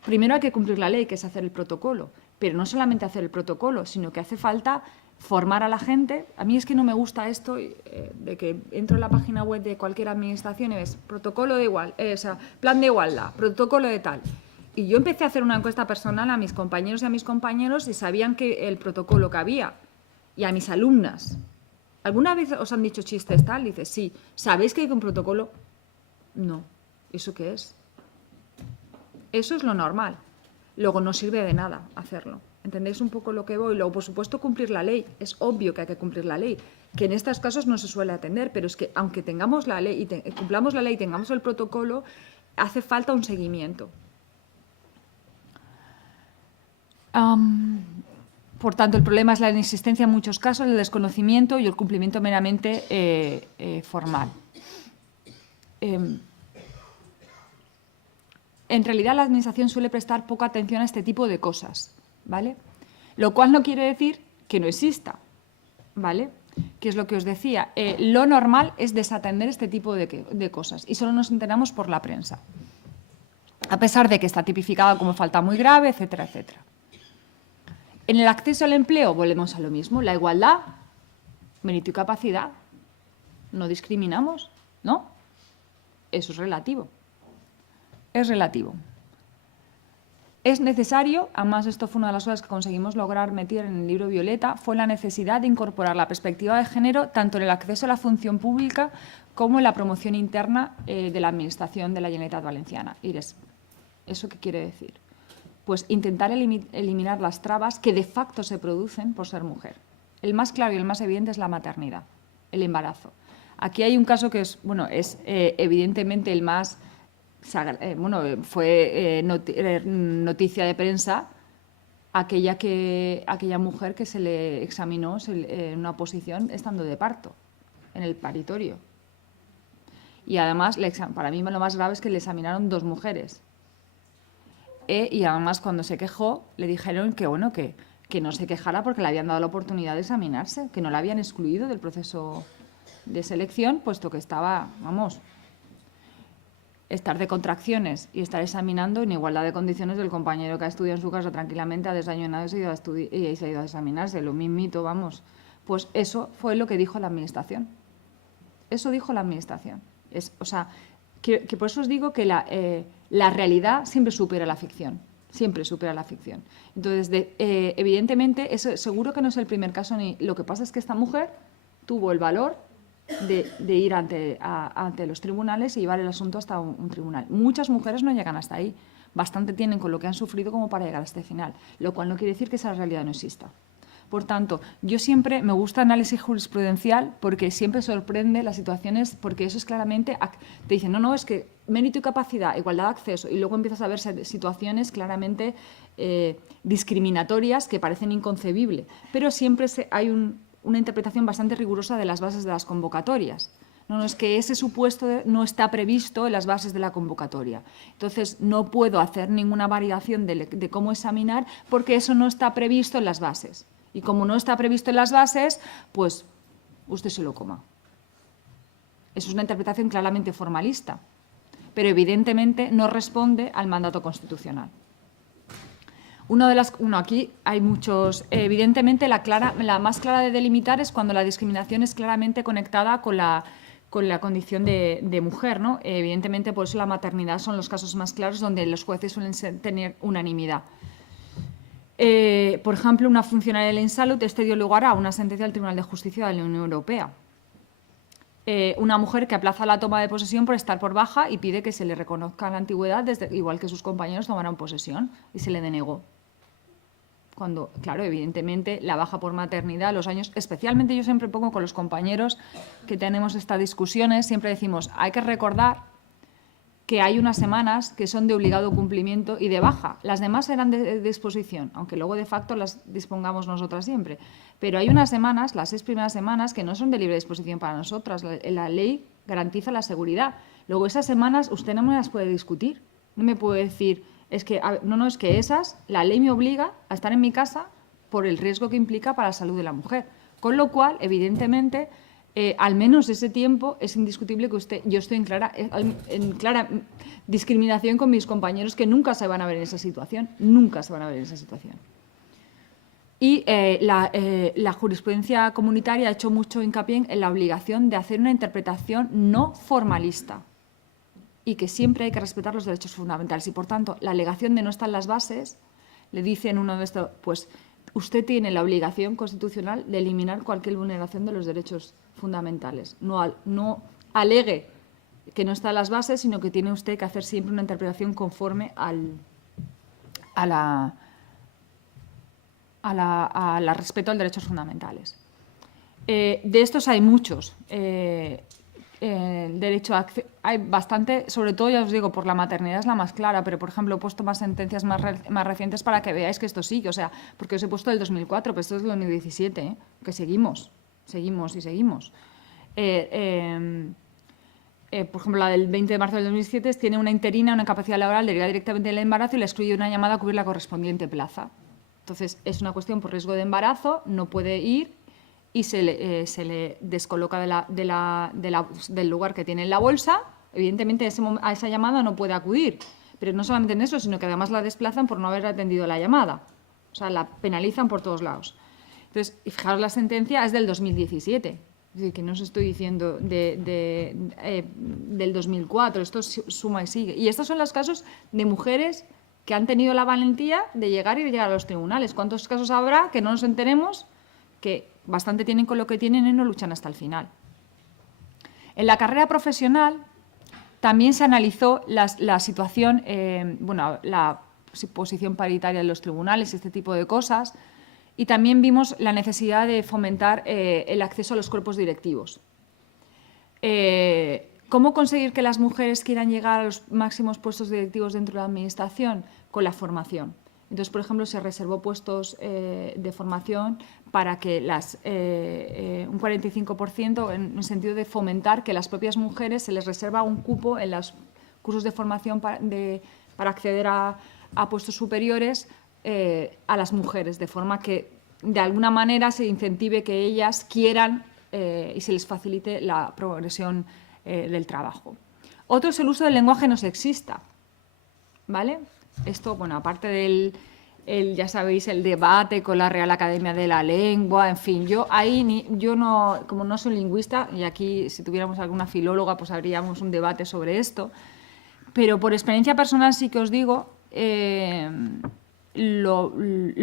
primero hay que cumplir la ley, que es hacer el protocolo, pero no solamente hacer el protocolo, sino que hace falta formar a la gente. A mí es que no me gusta esto de que entro en la página web de cualquier administración y ves protocolo de plan de igualdad, protocolo de tal. Y yo empecé a hacer una encuesta personal a mis compañeros y a mis compañeros y sabían que el protocolo que había. Y a mis alumnas. ¿Alguna vez os han dicho chistes tal? Dices, sí. ¿Sabéis que hay un protocolo? No. ¿Eso qué es? Eso es lo normal. Luego no sirve de nada hacerlo. ¿Entendéis un poco lo que voy? Luego, por supuesto, cumplir la ley. Es obvio que hay que cumplir la ley, que en estos casos no se suele atender, pero es que aunque tengamos la ley y cumplamos la ley y tengamos el protocolo, hace falta un seguimiento. Por tanto, el problema es la inexistencia en muchos casos, el desconocimiento y el cumplimiento meramente formal. En realidad, la Administración suele prestar poca atención a este tipo de cosas, ¿vale? Lo cual no quiere decir que no exista, ¿vale? que es lo que os decía, lo normal es desatender este tipo de cosas y solo nos enteramos por la prensa, a pesar de que está tipificada como falta muy grave, etcétera, etcétera. En el acceso al empleo volvemos a lo mismo, la igualdad, mérito y capacidad, no discriminamos, ¿no? Eso es relativo. Es relativo. Es necesario, además esto fue una de las cosas que conseguimos lograr meter en el libro Violeta, fue la necesidad de incorporar la perspectiva de género tanto en el acceso a la función pública como en la promoción interna de la Administración de la Generalitat Valenciana. Iris, ¿eso qué quiere decir? Pues intentar eliminar las trabas que de facto se producen por ser mujer. El más claro y el más evidente es la maternidad, el embarazo. Aquí hay un caso que es, bueno, es evidentemente el más... fue noticia de prensa aquella mujer que se le examinó en una oposición estando de parto, en el paritorio. Y además, para mí lo más grave es que le examinaron 2 mujeres. Y además, cuando se quejó, le dijeron que, bueno, que no se quejara porque le habían dado la oportunidad de examinarse, que no la habían excluido del proceso de selección, puesto que estaba, vamos... estar de contracciones y estar examinando en igualdad de condiciones del compañero que ha estudiado en su casa tranquilamente, ha desayunado y se ha ido a examinarse, lo mismito, vamos. Pues eso fue lo que dijo la Administración. Eso dijo la Administración. O sea, que por eso os digo que la realidad siempre supera la ficción. Siempre supera la ficción. Entonces, evidentemente, eso seguro que no es el primer caso, ni lo que pasa es que esta mujer tuvo el valor de ir ante los tribunales y llevar el asunto hasta un tribunal. Muchas mujeres no llegan hasta ahí. Bastante tienen con lo que han sufrido como para llegar a este final, lo cual no quiere decir que esa realidad no exista. Por tanto, yo siempre me gusta análisis jurisprudencial porque siempre sorprende las situaciones, porque eso es claramente, te dicen, no, es que mérito y capacidad, igualdad de acceso, y luego empiezas a ver situaciones claramente discriminatorias que parecen inconcebibles, pero siempre hay una interpretación bastante rigurosa de las bases de las convocatorias. No, es que ese supuesto no está previsto en las bases de la convocatoria. Entonces, no puedo hacer ninguna variación de cómo examinar porque eso no está previsto en las bases. Y como no está previsto en las bases, pues usted se lo coma. Eso es una interpretación claramente formalista, pero evidentemente no responde al mandato constitucional. Aquí hay muchos. Evidentemente, la más clara de delimitar es cuando la discriminación es claramente conectada con la condición de mujer, ¿no? Evidentemente, por eso la maternidad son los casos más claros donde los jueces suelen tener unanimidad. Por ejemplo, una funcionaria de la Insalud, dio lugar a una sentencia del Tribunal de Justicia de la Unión Europea. Una mujer que aplaza la toma de posesión por estar por baja y pide que se le reconozca la antigüedad, igual que sus compañeros tomaron posesión, y se le denegó. Cuando, claro, evidentemente, la baja por maternidad, los años, especialmente yo siempre pongo con los compañeros que tenemos estas discusiones, siempre decimos, hay que recordar que hay unas semanas que son de obligado cumplimiento y de baja. Las demás eran de disposición, aunque luego de facto las dispongamos nosotras siempre. Pero hay unas semanas, las 6 primeras semanas, que no son de libre disposición para nosotras. La ley garantiza la seguridad. Luego esas semanas usted no me las puede discutir. No me puede decir, es que esas, la ley me obliga a estar en mi casa por el riesgo que implica para la salud de la mujer. Con lo cual, evidentemente, al menos ese tiempo es indiscutible que yo estoy en clara discriminación con mis compañeros que nunca se van a ver en esa situación, nunca se van a ver en esa situación. Y la jurisprudencia comunitaria ha hecho mucho hincapié en la obligación de hacer una interpretación no formalista y que siempre hay que respetar los derechos fundamentales. Y, por tanto, la alegación de no estar en las bases le dice en uno de estos, pues usted tiene la obligación constitucional de eliminar cualquier vulneración de los derechos fundamentales. No alegue que no está en las bases, sino que tiene usted que hacer siempre una interpretación conforme al respeto a los derechos fundamentales. De estos hay muchos. Derecho a hay bastante, sobre todo, ya os digo, por la maternidad es la más clara, pero, por ejemplo, he puesto más sentencias más recientes para que veáis que esto sigue, o sea, porque os he puesto del 2004, pero esto es del 2017, que seguimos. Por ejemplo, la del 20 de marzo del 2007 tiene una interina, una incapacidad laboral derivada directamente del embarazo y le excluye una llamada a cubrir la correspondiente plaza. Entonces, es una cuestión por riesgo de embarazo, no puede ir y se le descoloca del lugar que tiene en la bolsa. Evidentemente a esa llamada no puede acudir, pero no solamente en eso, sino que además la desplazan por no haber atendido la llamada. O sea, la penalizan por todos lados. Entonces, y fijaros, la sentencia es del 2017. Es decir, que no os estoy diciendo del 2004, esto suma y sigue. Y estos son los casos de mujeres que han tenido la valentía de llegar a los tribunales. ¿Cuántos casos habrá que no nos enteremos que bastante tienen con lo que tienen y no luchan hasta el final? En la carrera profesional también se analizó la situación, la posición paritaria en los tribunales, este tipo de cosas, y también vimos la necesidad de fomentar el acceso a los cuerpos directivos. ¿Cómo conseguir que las mujeres quieran llegar a los máximos puestos directivos dentro de la Administración? Con la formación. Entonces, por ejemplo, se reservó puestos de formación para que un 45%, en el sentido de fomentar que las propias mujeres se les reserva un cupo en los cursos de formación para acceder a puestos superiores a las mujeres, de forma que de alguna manera se incentive que ellas quieran y se les facilite la progresión del trabajo. Otro es el uso del lenguaje no sexista, ¿vale? Esto, bueno, aparte del, ya sabéis, el debate con la Real Academia de la Lengua, en fin, yo no, como no soy lingüista, y aquí si tuviéramos alguna filóloga, pues habríamos un debate sobre esto, pero por experiencia personal sí que os digo lo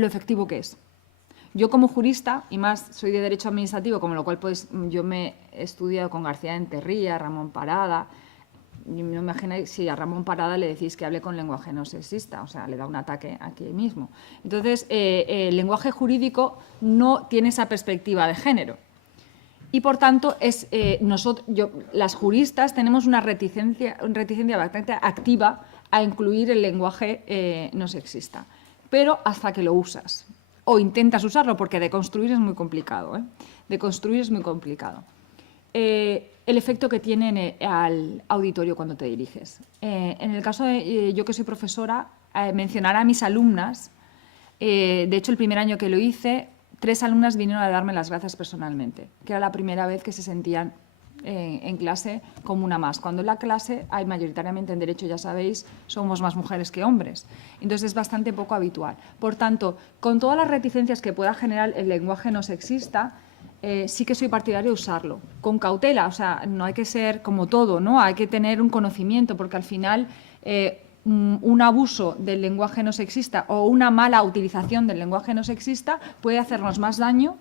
efectivo que es. Yo como jurista, y más soy de Derecho Administrativo, como lo cual pues yo me he estudiado con García Enterría, Ramón Parada. No me imagináis si a Ramón Parada le decís que hable con lenguaje no sexista, o sea, le da un ataque aquí mismo. Entonces, el lenguaje jurídico no tiene esa perspectiva de género. Y, por tanto, las juristas tenemos una reticencia bastante activa a incluir el lenguaje no sexista, pero hasta que lo usas. O intentas usarlo, porque deconstruir es muy complicado. Deconstruir es muy complicado. El efecto que tiene al auditorio cuando te diriges. En el caso de yo que soy profesora, mencionar a mis alumnas, de hecho el primer año que lo hice, 3 alumnas vinieron a darme las gracias personalmente, que era la primera vez que se sentían en clase como una más. Cuando en la clase hay mayoritariamente en Derecho, ya sabéis, somos más mujeres que hombres. Entonces es bastante poco habitual. Por tanto, con todas las reticencias que pueda generar el lenguaje no sexista, sí que soy partidario de usarlo, con cautela. O sea, no hay que ser como todo, ¿no? Hay que tener un conocimiento, porque al final un abuso del lenguaje no sexista o una mala utilización del lenguaje no sexista puede hacernos más daño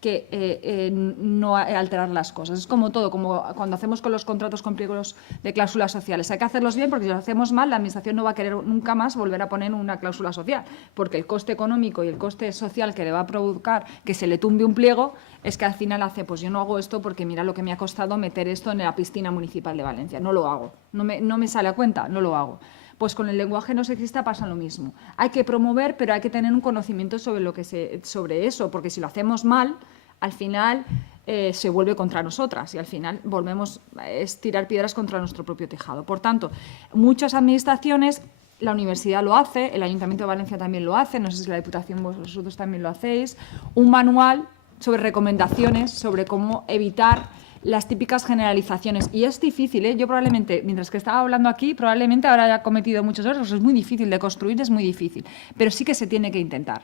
que no alterar las cosas. Es como todo, como cuando hacemos con los contratos con pliegos de cláusulas sociales. Hay que hacerlos bien, porque si los hacemos mal, la Administración no va a querer nunca más volver a poner una cláusula social, porque el coste económico y el coste social que le va a provocar que se le tumbe un pliego es que al final hace, pues yo no hago esto porque mira lo que me ha costado meter esto en la piscina municipal de Valencia. No lo hago. No me sale a cuenta, no lo hago. Pues con el lenguaje no sexista pasa lo mismo. Hay que promover, pero hay que tener un conocimiento sobre eso, porque si lo hacemos mal, al final se vuelve contra nosotras y al final volvemos a tirar piedras contra nuestro propio tejado. Por tanto, muchas administraciones, la universidad lo hace, el Ayuntamiento de Valencia también lo hace, no sé si la Diputación vosotros también lo hacéis, un manual sobre recomendaciones sobre cómo evitar las típicas generalizaciones. Y es difícil, ¿eh? Yo probablemente, mientras que estaba hablando aquí, probablemente ahora haya cometido muchos errores, es muy difícil de construir, es muy difícil, pero sí que se tiene que intentar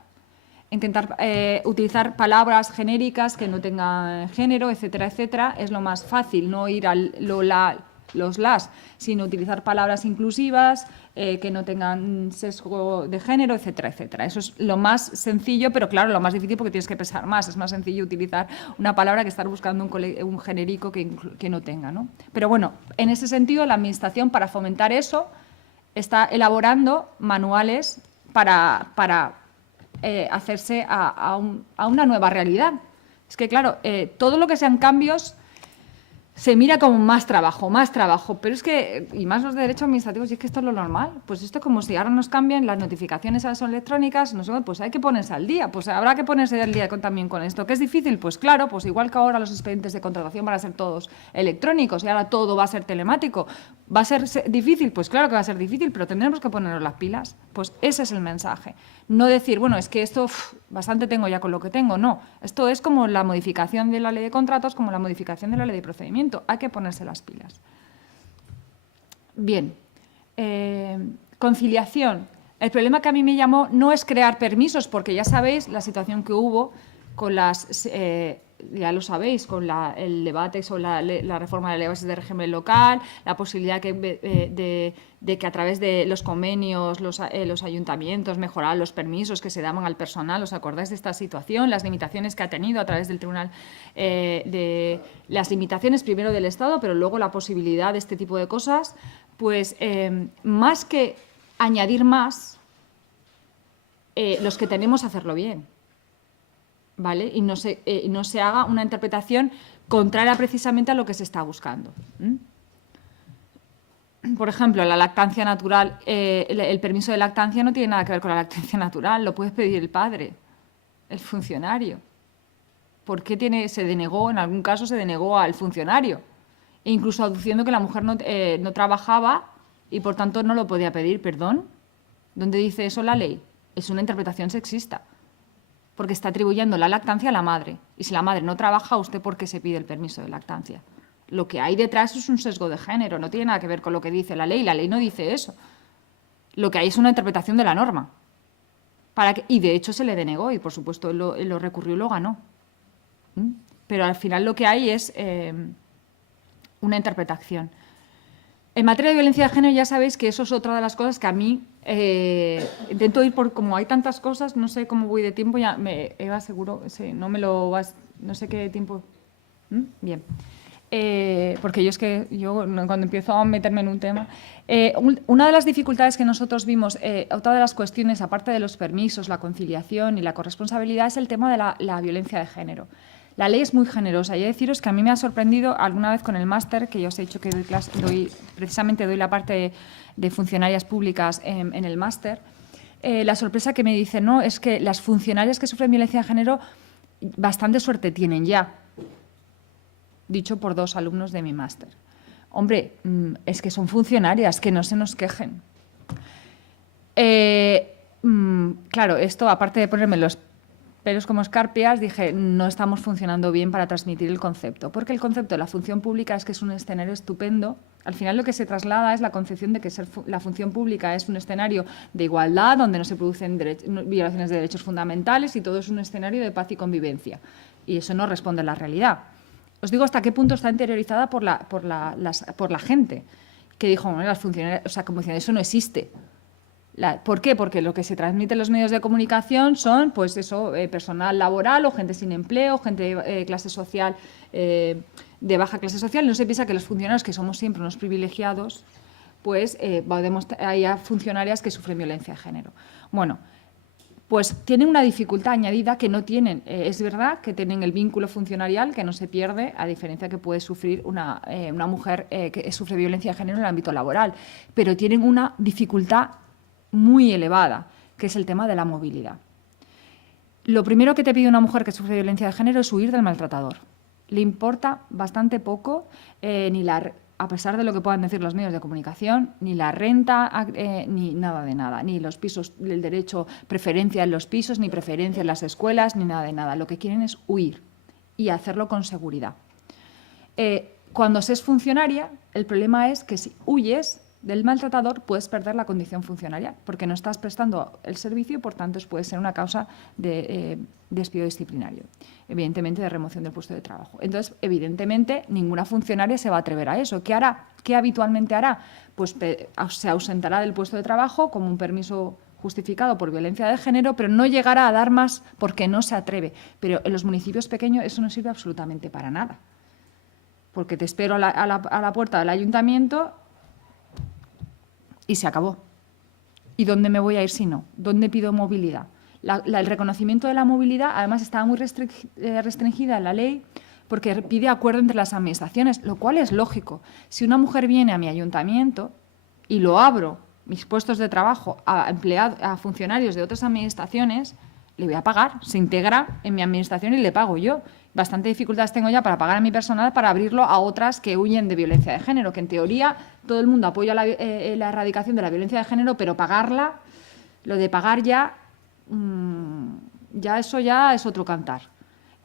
utilizar palabras genéricas que no tengan género, etcétera, etcétera, es lo más fácil, no ir a los las, sino utilizar palabras inclusivas que no tengan sesgo de género, etcétera, etcétera. Eso es lo más sencillo, pero claro, lo más difícil porque tienes que pensar más. Es más sencillo utilizar una palabra que estar buscando un genérico que no tenga, ¿no? Pero bueno, en ese sentido, la Administración, para fomentar eso, está elaborando manuales para hacerse a una nueva realidad. Es que, claro, todo lo que sean cambios se mira como más trabajo, pero es que, y más los derechos administrativos, y es que esto es lo normal. Pues esto es como si ahora nos cambian las notificaciones, ahora son electrónicas, no sé, pues hay que ponerse al día, pues habrá que ponerse al día también con esto. ¿Que es difícil? Pues claro, pues igual que ahora los expedientes de contratación van a ser todos electrónicos y ahora todo va a ser telemático. ¿Va a ser difícil? Pues claro que va a ser difícil, pero tendremos que ponernos las pilas. Pues ese es el mensaje. No decir, bueno, es que esto bastante tengo ya con lo que tengo. No, esto es como la modificación de la ley de contratos, como la modificación de la ley de procedimiento. Hay que ponerse las pilas. Bien, conciliación. El problema que a mí me llamó no es crear permisos, porque ya sabéis la situación que hubo con las... ya lo sabéis, con el debate sobre la reforma de la ley de régimen local, la posibilidad de que a través de los convenios los ayuntamientos mejoraran los permisos que se daban al personal. ¿Os acordáis de esta situación? Las limitaciones que ha tenido a través del tribunal, de las limitaciones primero del Estado, pero luego la posibilidad de este tipo de cosas. Pues más que añadir más, los que tenemos hacerlo bien. ¿Vale? Y no se haga una interpretación contraria precisamente a lo que se está buscando. Por ejemplo, la lactancia natural, el permiso de lactancia no tiene nada que ver con la lactancia natural, lo puede pedir el padre, el funcionario. ¿Por qué se denegó, en algún caso se denegó al funcionario? E incluso aduciendo que la mujer no trabajaba y por tanto no lo podía pedir. ¿Perdón? ¿Dónde dice eso la ley? Es una interpretación sexista, porque está atribuyendo la lactancia a la madre. Y si la madre no trabaja, ¿usted por qué se pide el permiso de lactancia? Lo que hay detrás es un sesgo de género, no tiene nada que ver con lo que dice la ley no dice eso. Lo que hay es una interpretación de la norma. Y de hecho se le denegó y por supuesto él lo recurrió y lo ganó. Pero al final lo que hay es una interpretación. En materia de violencia de género ya sabéis que eso es otra de las cosas que a mí intento ir por, como hay tantas cosas, no sé cómo voy de tiempo, ya Eva seguro, sí, no me lo vas, no sé qué tiempo. Bien. Porque yo cuando empiezo a meterme en un tema, una de las dificultades que nosotros vimos, otra de las cuestiones, aparte de los permisos, la conciliación y la corresponsabilidad, es el tema de la violencia de género. La ley es muy generosa y he de deciros que a mí me ha sorprendido alguna vez con el máster, que yo os he dicho que precisamente doy la parte de funcionarias públicas en el máster, la sorpresa que me dicen, no, es que las funcionarias que sufren violencia de género bastante suerte tienen ya, dicho por 2 alumnos de mi máster. Hombre, es que son funcionarias, que no se nos quejen. Claro, esto, aparte de ponerme los pelos como escarpias, dije, no estamos funcionando bien para transmitir el concepto, porque el concepto de la función pública es que es un escenario estupendo. Al final lo que se traslada es la concepción de que la función pública es un escenario de igualdad, donde no se producen violaciones de derechos fundamentales y todo es un escenario de paz y convivencia. Y eso no responde a la realidad. Os digo hasta qué punto está interiorizada por la gente, que dijo, bueno, las funcionarias, o sea, como decían, eso no existe. ¿Por qué? Porque lo que se transmite en los medios de comunicación son, pues eso, personal laboral o gente sin empleo, gente de clase social, de baja clase social. No se piensa que los funcionarios, que somos siempre unos privilegiados, pues hay funcionarias que sufren violencia de género. Bueno, pues tienen una dificultad añadida que no tienen. Es verdad que tienen el vínculo funcionarial que no se pierde, a diferencia que puede sufrir una mujer que sufre violencia de género en el ámbito laboral, pero tienen una dificultad muy elevada, que es el tema de la movilidad. Lo primero que te pide una mujer que sufre violencia de género es huir del maltratador. Le importa bastante poco, a pesar de lo que puedan decir los medios de comunicación, ni la renta, ni nada de nada, ni los pisos, el derecho, preferencia en los pisos, ni preferencia en las escuelas, ni nada de nada. Lo que quieren es huir y hacerlo con seguridad. Cuando se es funcionaria, el problema es que si huyes del maltratador puedes perder la condición funcionaria porque no estás prestando el servicio y por tanto puede ser una causa de despido disciplinario, evidentemente de remoción del puesto de trabajo. Entonces, evidentemente, ninguna funcionaria se va a atrever a eso. ¿Qué hará? ¿Qué habitualmente hará? Pues se ausentará del puesto de trabajo como un permiso justificado por violencia de género, pero no llegará a dar más porque no se atreve. Pero en los municipios pequeños eso no sirve absolutamente para nada, porque te espero a la puerta del ayuntamiento y se acabó. ¿Y dónde me voy a ir si no? ¿Dónde pido movilidad? El reconocimiento de la movilidad, además, estaba muy restringida en la ley porque pide acuerdo entre las administraciones, lo cual es lógico. Si una mujer viene a mi ayuntamiento y lo abro, mis puestos de trabajo, a funcionarios de otras administraciones, le voy a pagar, se integra en mi administración y le pago yo. Bastante dificultades tengo ya para pagar a mi personal para abrirlo a otras que huyen de violencia de género, que en teoría todo el mundo apoya la erradicación de la violencia de género, pero pagarla, lo de pagar ya, eso ya es otro cantar.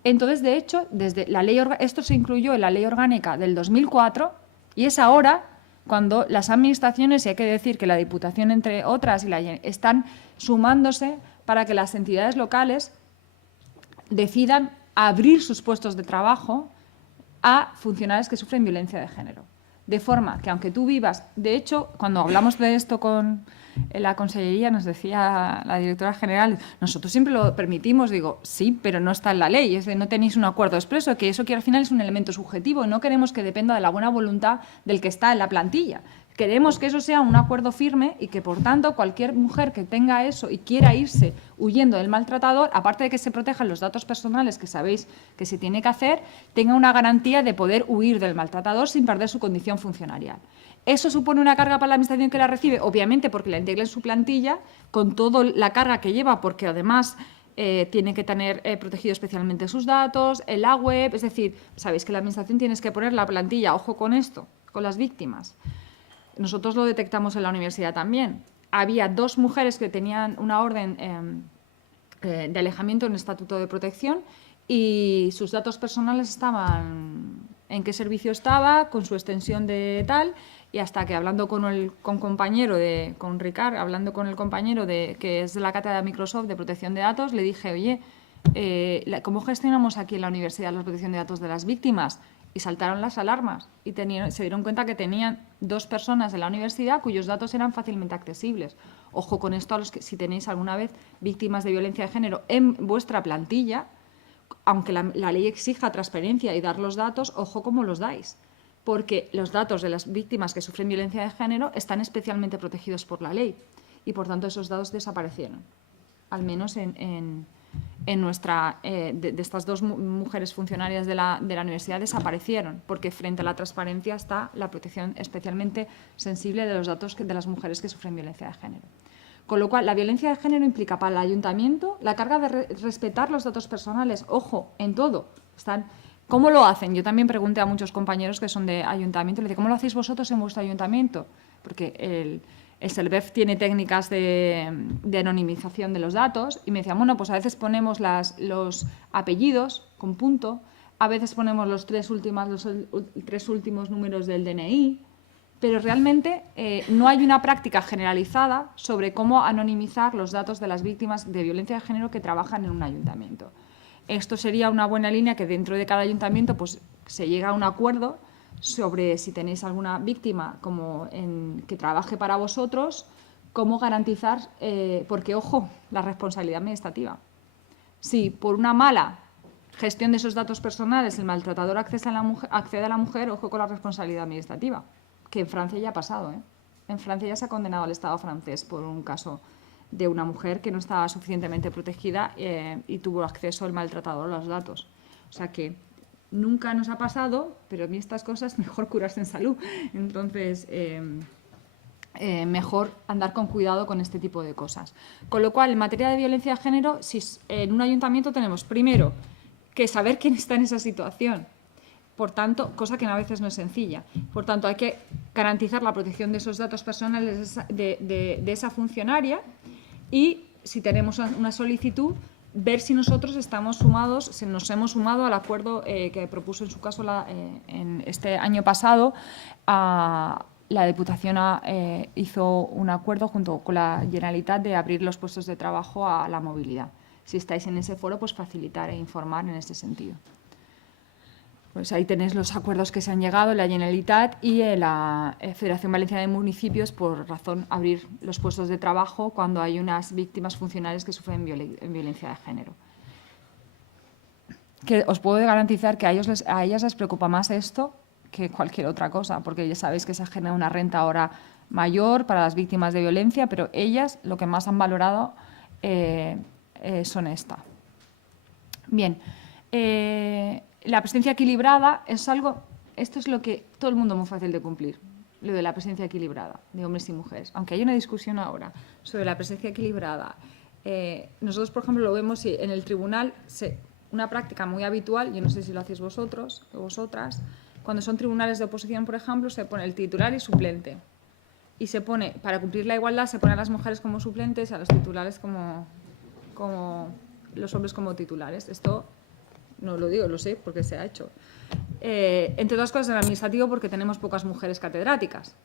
Entonces, de hecho, desde la ley esto se incluyó en la Ley Orgánica del 2004 y es ahora cuando las administraciones, y hay que decir que la Diputación, entre otras, están sumándose para que las entidades locales decidan abrir sus puestos de trabajo a funcionarios que sufren violencia de género. De forma que, aunque tú vivas... De hecho, cuando hablamos de esto con la Consellería, nos decía la directora general, nosotros siempre lo permitimos. Digo, sí, pero no está en la ley. Es de, no tenéis un acuerdo expreso, que eso que al final es un elemento subjetivo y no queremos que dependa de la buena voluntad del que está en la plantilla. Queremos que eso sea un acuerdo firme y que, por tanto, cualquier mujer que tenga eso y quiera irse huyendo del maltratador, aparte de que se protejan los datos personales, que sabéis que se tiene que hacer, tenga una garantía de poder huir del maltratador sin perder su condición funcionarial. ¿Eso supone una carga para la administración que la recibe? Obviamente, porque la integra en su plantilla, con toda la carga que lleva, porque además tiene que tener protegido especialmente sus datos, la web, es decir, sabéis que la administración tienes que poner la plantilla, ojo con esto, con las víctimas. Nosotros lo detectamos en la universidad también. Había 2 mujeres que tenían una orden de alejamiento en el Estatuto de Protección y sus datos personales estaban en qué servicio estaba, con su extensión de tal, y hasta que hablando con Ricard, hablando con el compañero que es de la cátedra de Microsoft de protección de datos, le dije, oye, ¿cómo gestionamos aquí en la universidad la protección de datos de las víctimas? Y saltaron las alarmas y se dieron cuenta que tenían 2 personas de la universidad cuyos datos eran fácilmente accesibles. Ojo con esto a los que, si tenéis alguna vez víctimas de violencia de género en vuestra plantilla, aunque la ley exija transparencia y dar los datos, ojo cómo los dais, porque los datos de las víctimas que sufren violencia de género están especialmente protegidos por la ley y, por tanto, esos datos desaparecieron, al menos en nuestra, de estas 2 mujeres funcionarias de la universidad desaparecieron, porque frente a la transparencia está la protección especialmente sensible de los datos de las mujeres que sufren violencia de género. Con lo cual, la violencia de género implica para el ayuntamiento la carga de respetar los datos personales. Ojo, en todo. ¿Cómo lo hacen? Yo también pregunté a muchos compañeros que son de ayuntamiento, le dije, ¿cómo lo hacéis vosotros en vuestro ayuntamiento? Porque el SELVEF tiene técnicas de anonimización de los datos y me decían, bueno, pues a veces ponemos los apellidos con punto, a veces ponemos los 3 últimos números del DNI, pero realmente no hay una práctica generalizada sobre cómo anonimizar los datos de las víctimas de violencia de género que trabajan en un ayuntamiento. Esto sería una buena línea que dentro de cada ayuntamiento pues, se llega a un acuerdo sobre si tenéis alguna víctima que trabaje para vosotros, cómo garantizar, porque, ojo, la responsabilidad administrativa. Si por una mala gestión de esos datos personales el maltratador accede a la mujer, ojo con la responsabilidad administrativa, que en Francia ya ha pasado. En Francia ya se ha condenado al Estado francés por un caso de una mujer que no estaba suficientemente protegida y tuvo acceso el maltratador a los datos. O sea que nunca nos ha pasado, pero a mí estas cosas mejor curarse en salud. Entonces, mejor andar con cuidado con este tipo de cosas. Con lo cual, en materia de violencia de género, si en un ayuntamiento tenemos, primero, que saber quién está en esa situación. Por tanto, cosa que a veces no es sencilla. Por tanto, hay que garantizar la protección de esos datos personales de esa funcionaria y, si tenemos una solicitud, ver si nosotros nos hemos sumado al acuerdo que propuso en su caso en este año pasado. La Diputación hizo un acuerdo junto con la Generalitat de abrir los puestos de trabajo a la movilidad. Si estáis en ese foro, pues facilitar e informar en ese sentido. Pues ahí tenéis los acuerdos que se han llegado, la Generalitat y la Federación Valenciana de Municipios, por razón abrir los puestos de trabajo cuando hay unas víctimas funcionales que sufren violencia de género. Que os puedo garantizar que a ellas les preocupa más esto que cualquier otra cosa, porque ya sabéis que se genera una renta ahora mayor para las víctimas de violencia, pero ellas lo que más han valorado son esta. Bien. La presencia equilibrada es algo, esto es lo que todo el mundo es muy fácil de cumplir, lo de la presencia equilibrada de hombres y mujeres. Aunque hay una discusión ahora sobre la presencia equilibrada, nosotros, por ejemplo, lo vemos en el tribunal, una práctica muy habitual, yo no sé si lo hacéis vosotros o vosotras, cuando son tribunales de oposición, por ejemplo, se pone el titular y suplente. Y se pone, para cumplir la igualdad, se pone a las mujeres como suplentes y a los titulares como los hombres como titulares. Esto no lo digo, lo sé porque se ha hecho. Entre otras cosas, en el administrativo, porque tenemos pocas mujeres catedráticas.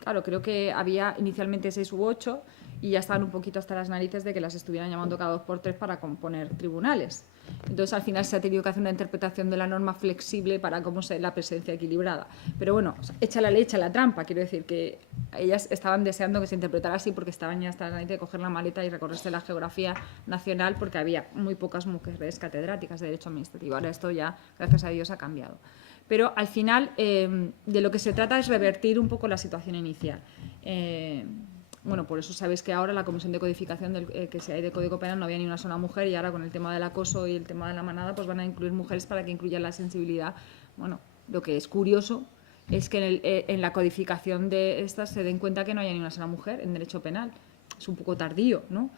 Claro, creo que había inicialmente 6 u 8 y ya estaban un poquito hasta las narices de que las estuvieran llamando cada 2 por 3 para componer tribunales. Entonces, al final se ha tenido que hacer una interpretación de la norma flexible para cómo se la presencia equilibrada. Pero bueno, echa la ley, echa la trampa. Quiero decir que ellas estaban deseando que se interpretara así porque estaban ya hasta la nariz de coger la maleta y recorrerse la geografía nacional porque había muy pocas mujeres catedráticas de Derecho Administrativo. Ahora esto ya, gracias a Dios, ha cambiado. Pero al final de lo que se trata es revertir un poco la situación inicial. Bueno, por eso sabéis que ahora la Comisión de Codificación que se hay de Código Penal no había ni una sola mujer y ahora con el tema del acoso y el tema de la manada pues van a incluir mujeres para que incluyan la sensibilidad. Bueno, lo que es curioso es que en la codificación de estas se den cuenta que no haya ni una sola mujer en derecho penal. Es un poco tardío, ¿no?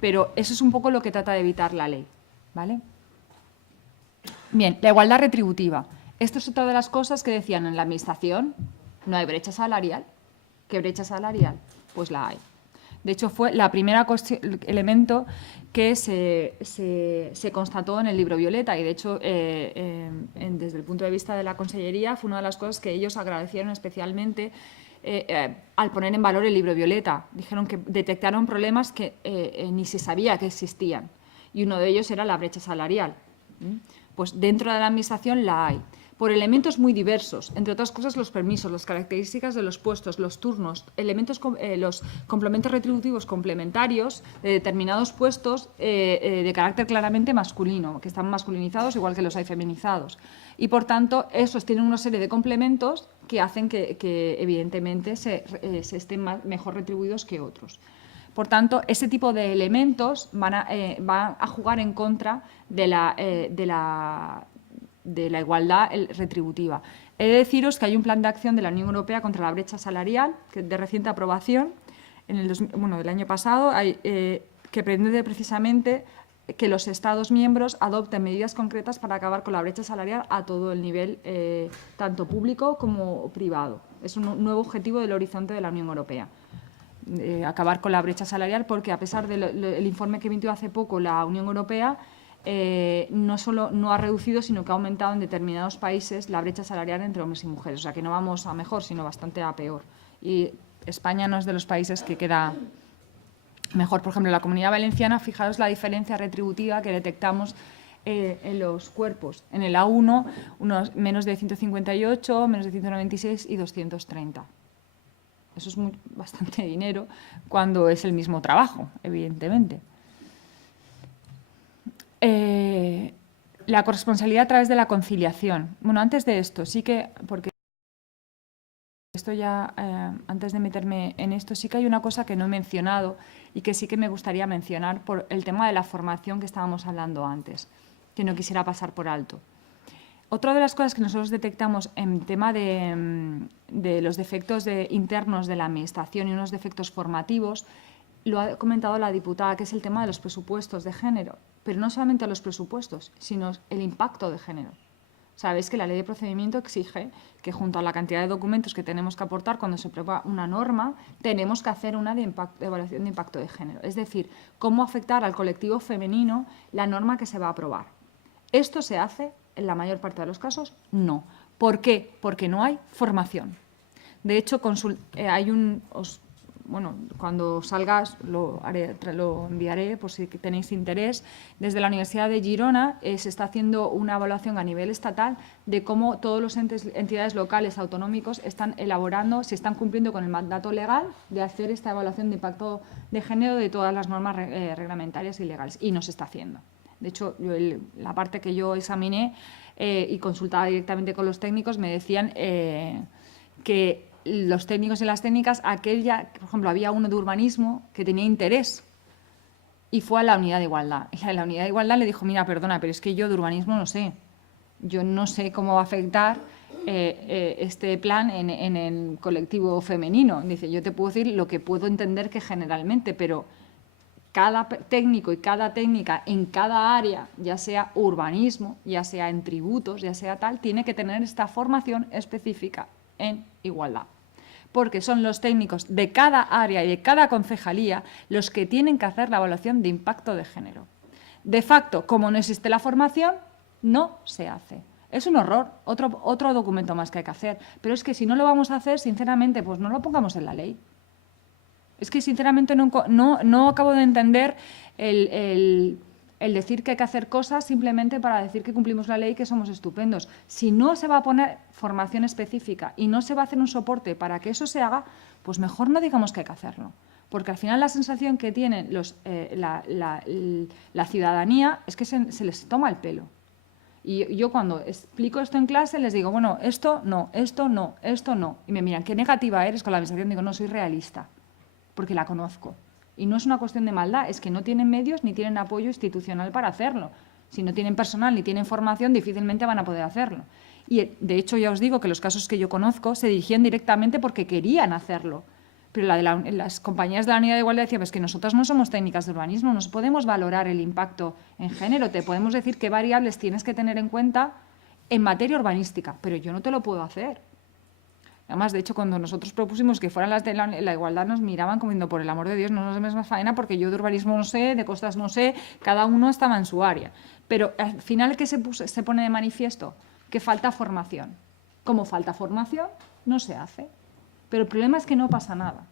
Pero eso es un poco lo que trata de evitar la ley, ¿vale? Bien, la igualdad retributiva. Esto es otra de las cosas que decían en la Administración. No hay brecha salarial. ¿Qué brecha salarial? Pues la hay. De hecho, fue la primera elemento que se constató en el libro Violeta y, de hecho, desde el punto de vista de la Consellería, fue una de las cosas que ellos agradecieron especialmente al poner en valor el libro Violeta. Dijeron que detectaron problemas que ni se sabía que existían y uno de ellos era la brecha salarial. Pues dentro de la Administración la hay, por elementos muy diversos, entre otras cosas los permisos, las características de los puestos, los turnos, los complementos retributivos complementarios de determinados puestos de carácter claramente masculino, que están masculinizados igual que los hay feminizados. Y, por tanto, esos tienen una serie de complementos que hacen que evidentemente, se estén mejor retribuidos que otros. Por tanto, ese tipo de elementos van a jugar en contra de la igualdad retributiva. He de deciros que hay un plan de acción de la Unión Europea contra la brecha salarial, de reciente aprobación, del año pasado, que pretende precisamente que los Estados miembros adopten medidas concretas para acabar con la brecha salarial a todo el nivel, tanto público como privado. Es un nuevo objetivo del horizonte de la Unión Europea. Acabar con la brecha salarial, porque a pesar del informe que emitió hace poco la Unión Europea, no solo no ha reducido, sino que ha aumentado en determinados países la brecha salarial entre hombres y mujeres. O sea, que no vamos a mejor, sino bastante a peor. Y España no es de los países que queda mejor. Por ejemplo, en la Comunidad Valenciana, fijaros la diferencia retributiva que detectamos en los cuerpos. En el A1, unos menos de 158, menos de 196 y 230. Eso es bastante dinero cuando es el mismo trabajo, evidentemente. La corresponsabilidad a través de la conciliación. Bueno, antes de esto, sí que, porque esto ya, antes de meterme en esto, sí que hay una cosa que no he mencionado y que sí que me gustaría mencionar por el tema de la formación que estábamos hablando antes, que no quisiera pasar por alto. Otra de las cosas que nosotros detectamos en tema de los defectos internos de la Administración y unos defectos formativos, lo ha comentado la diputada, que es el tema de los presupuestos de género, pero no solamente los presupuestos, sino el impacto de género. Sabéis que la ley de procedimiento exige que junto a la cantidad de documentos que tenemos que aportar cuando se aprueba una norma, tenemos que hacer una evaluación de impacto de género. Es decir, cómo afectar al colectivo femenino la norma que se va a aprobar. ¿Esto se hace? En la mayor parte de los casos, no. ¿Por qué? Porque no hay formación. De hecho, cuando salgas lo enviaré por si tenéis interés. Desde la Universidad de Girona se está haciendo una evaluación a nivel estatal de cómo todos los entidades locales autonómicos están elaborando, si están cumpliendo con el mandato legal de hacer esta evaluación de impacto de género de todas las normas reglamentarias y legales. Y no se está haciendo. De hecho, la parte que yo examiné y consultaba directamente con los técnicos me decían que los técnicos y las técnicas, por ejemplo, había uno de urbanismo que tenía interés y fue a la unidad de igualdad. Y la unidad de igualdad le dijo, mira, perdona, pero es que yo de urbanismo no sé. Yo no sé cómo va a afectar este plan en el colectivo femenino. Dice, yo te puedo decir lo que puedo entender que generalmente, pero cada técnico y cada técnica en cada área, ya sea urbanismo, ya sea en tributos, ya sea tal, tiene que tener esta formación específica en igualdad. Porque son los técnicos de cada área y de cada concejalía los que tienen que hacer la evaluación de impacto de género. De facto, como no existe la formación, no se hace. Es un horror, otro documento más que hay que hacer. Pero es que si no lo vamos a hacer, sinceramente, pues no lo pongamos en la ley. Es que sinceramente no acabo de entender el decir que hay que hacer cosas simplemente para decir que cumplimos la ley y que somos estupendos. Si no se va a poner formación específica y no se va a hacer un soporte para que eso se haga, pues mejor no digamos que hay que hacerlo. Porque al final la sensación que tienen la ciudadanía es que se les toma el pelo. Y yo cuando explico esto en clase les digo, bueno, esto no, esto no, esto no. Y me miran, qué negativa eres con la administración. Digo, no, soy realista, porque la conozco. Y no es una cuestión de maldad, es que no tienen medios ni tienen apoyo institucional para hacerlo. Si no tienen personal ni tienen formación, difícilmente van a poder hacerlo. Y de hecho ya os digo que los casos que yo conozco se dirigían directamente porque querían hacerlo. Pero las compañías de la Unidad de Igualdad decían, pues que nosotros no somos técnicas de urbanismo, no podemos valorar el impacto en género, te podemos decir qué variables tienes que tener en cuenta en materia urbanística, pero yo no te lo puedo hacer. Además, de hecho, cuando nosotros propusimos que fueran las de la igualdad, nos miraban como diciendo, por el amor de Dios, no nos des más faena porque yo de urbanismo no sé, de costas no sé, cada uno estaba en su área. Pero al final, ¿qué se pone de manifiesto? Que falta formación. Como falta formación, no se hace. Pero el problema es que no pasa nada.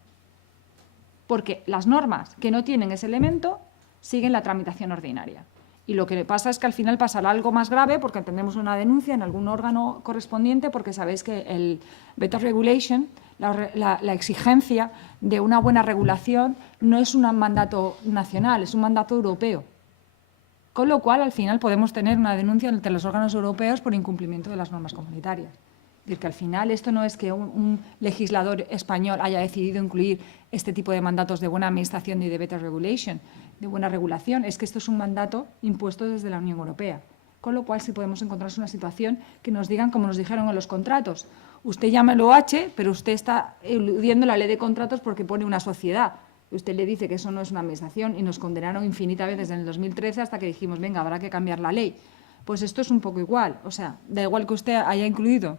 Porque las normas que no tienen ese elemento siguen la tramitación ordinaria. Y lo que pasa es que al final pasará algo más grave porque tendremos una denuncia en algún órgano correspondiente porque sabéis que el Better Regulation, la exigencia de una buena regulación no es un mandato nacional, es un mandato europeo. Con lo cual, al final, podemos tener una denuncia entre los órganos europeos por incumplimiento de las normas comunitarias. Es decir, que al final esto no es que un legislador español haya decidido incluir este tipo de mandatos de buena administración y de better regulation, de buena regulación, es que esto es un mandato impuesto desde la Unión Europea. Con lo cual sí podemos encontrarnos una situación que nos digan, como nos dijeron en los contratos, usted llámelo H, pero usted está eludiendo la ley de contratos porque pone una sociedad. Usted le dice que eso no es una administración y nos condenaron infinitas veces en el 2013 hasta que dijimos, venga, habrá que cambiar la ley. Pues esto es un poco igual. O sea, da igual que usted haya incluido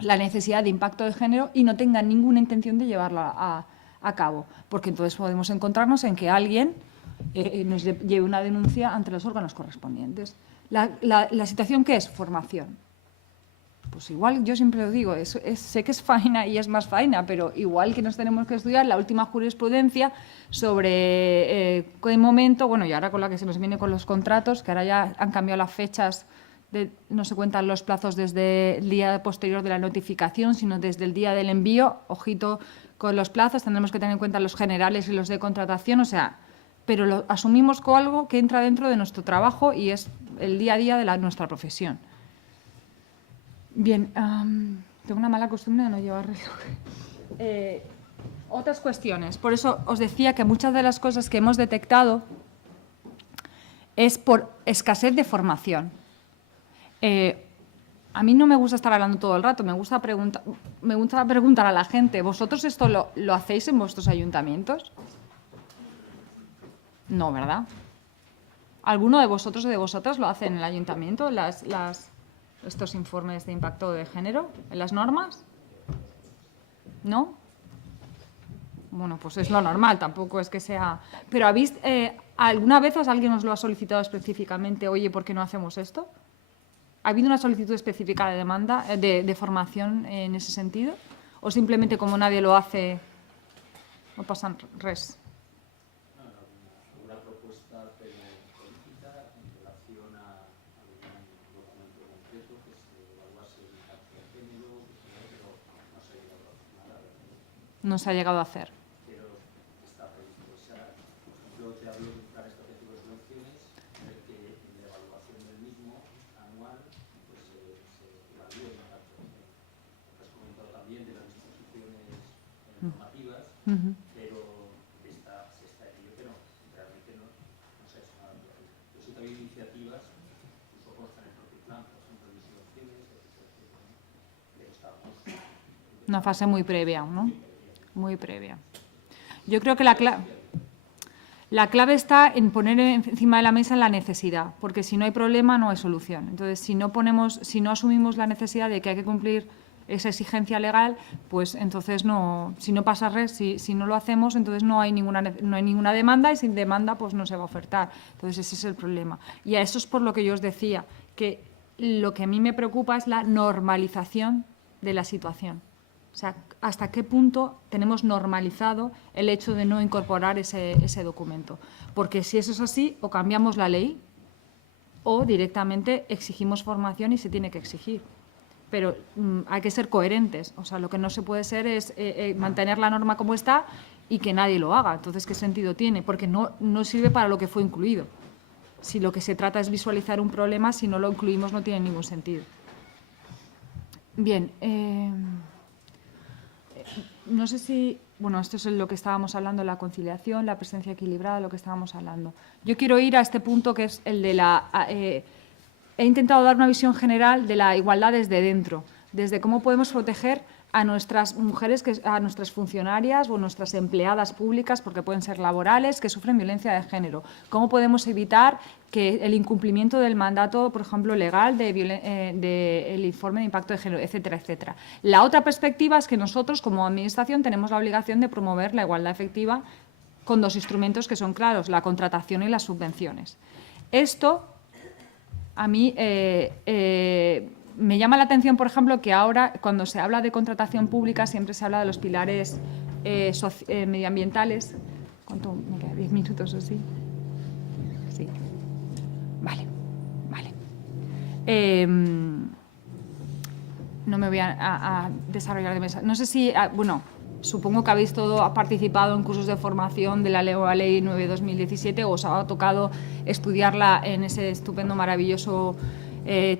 la necesidad de impacto de género y no tenga ninguna intención de llevarla a cabo, porque entonces podemos encontrarnos en que alguien nos lleve una denuncia ante los órganos correspondientes. ¿La situación qué es? Formación. Pues igual, yo siempre lo digo, sé que es faena y es más faena, pero igual que nos tenemos que estudiar la última jurisprudencia sobre qué momento, bueno, y ahora con la que se nos viene con los contratos, que ahora ya han cambiado las fechas, no se cuentan los plazos desde el día posterior de la notificación, sino desde el día del envío. Ojito con los plazos, tendremos que tener en cuenta los generales y los de contratación, o sea, pero lo asumimos como algo que entra dentro de nuestro trabajo y es el día a día de nuestra profesión. Bien, tengo una mala costumbre de no llevar reloj. Otras cuestiones. Por eso os decía que muchas de las cosas que hemos detectado es por escasez de formación. A mí no me gusta estar hablando todo el rato, me gusta preguntar a la gente, ¿vosotros esto lo hacéis en vuestros ayuntamientos? No, ¿verdad? ¿Alguno de vosotros o de vosotras lo hace en el ayuntamiento, estos informes de impacto de género en las normas? ¿No? Bueno, pues es lo normal, tampoco es que sea... Pero ¿alguna vez alguien os lo ha solicitado específicamente? Oye, ¿por qué no hacemos esto? ¿Ha habido una solicitud específica de demanda, de formación en ese sentido? ¿O simplemente como nadie lo hace, no pasan res? Una propuesta política en relación a algún documento concreto que se evaluase el impacto de género, pero no se ha llegado a hacer nada. No se ha llegado a hacer. Pero está previsto. O sea, por ejemplo, te hablo de un plan estratégico de soluciones en el que en la evaluación del mismo anual pues, se evalúa el impacto de género. Has comentado también de las disposiciones normativas, pero se está en ello, pero realmente no se ha hecho nada todavía. Pero sí que hay iniciativas, incluso consta en el propio plan, por ejemplo, el Una fase muy previa, ¿no? Muy previa. Yo creo que la clave está en poner encima de la mesa la necesidad, porque si no hay problema no hay solución. Entonces, si no asumimos la necesidad de que hay que cumplir esa exigencia legal, pues entonces si no pasa res, si no lo hacemos, entonces no hay ninguna demanda, y sin demanda pues no se va a ofertar. Entonces ese es el problema. Y a eso es por lo que yo os decía, que lo que a mí me preocupa es la normalización de la situación. O sea, hasta qué punto tenemos normalizado el hecho de no incorporar ese documento. Porque si eso es así, o cambiamos la ley o directamente exigimos formación y se tiene que exigir. Pero hay que ser coherentes. O sea, lo que no se puede ser es mantener la norma como está y que nadie lo haga. Entonces, ¿qué sentido tiene? Porque no sirve para lo que fue incluido. Si lo que se trata es visualizar un problema, si no lo incluimos no tiene ningún sentido. Bien. No sé si... Bueno, esto es lo que estábamos hablando, la conciliación, la presencia equilibrada, lo que estábamos hablando. Yo quiero ir a este punto que es el de la... he intentado dar una visión general de la igualdad desde dentro, desde cómo podemos proteger a nuestras mujeres, a nuestras funcionarias o nuestras empleadas públicas, porque pueden ser laborales, que sufren violencia de género. Cómo podemos evitar que el incumplimiento del mandato, por ejemplo, legal del informe de impacto de género, etcétera, etcétera. La otra perspectiva es que nosotros, como Administración, tenemos la obligación de promover la igualdad efectiva con dos instrumentos que son claros, la contratación y las subvenciones. Esto, a mí, me llama la atención, por ejemplo, que ahora, cuando se habla de contratación pública, siempre se habla de los pilares medioambientales. ¿Cuánto me queda? ¿10 minutos o sí? Sí. Vale. No me voy a desarrollar de mesa. No sé si, bueno, supongo que habéis participado en cursos de formación de la nueva Ley 9/2017 o os ha tocado estudiarla en ese estupendo, maravilloso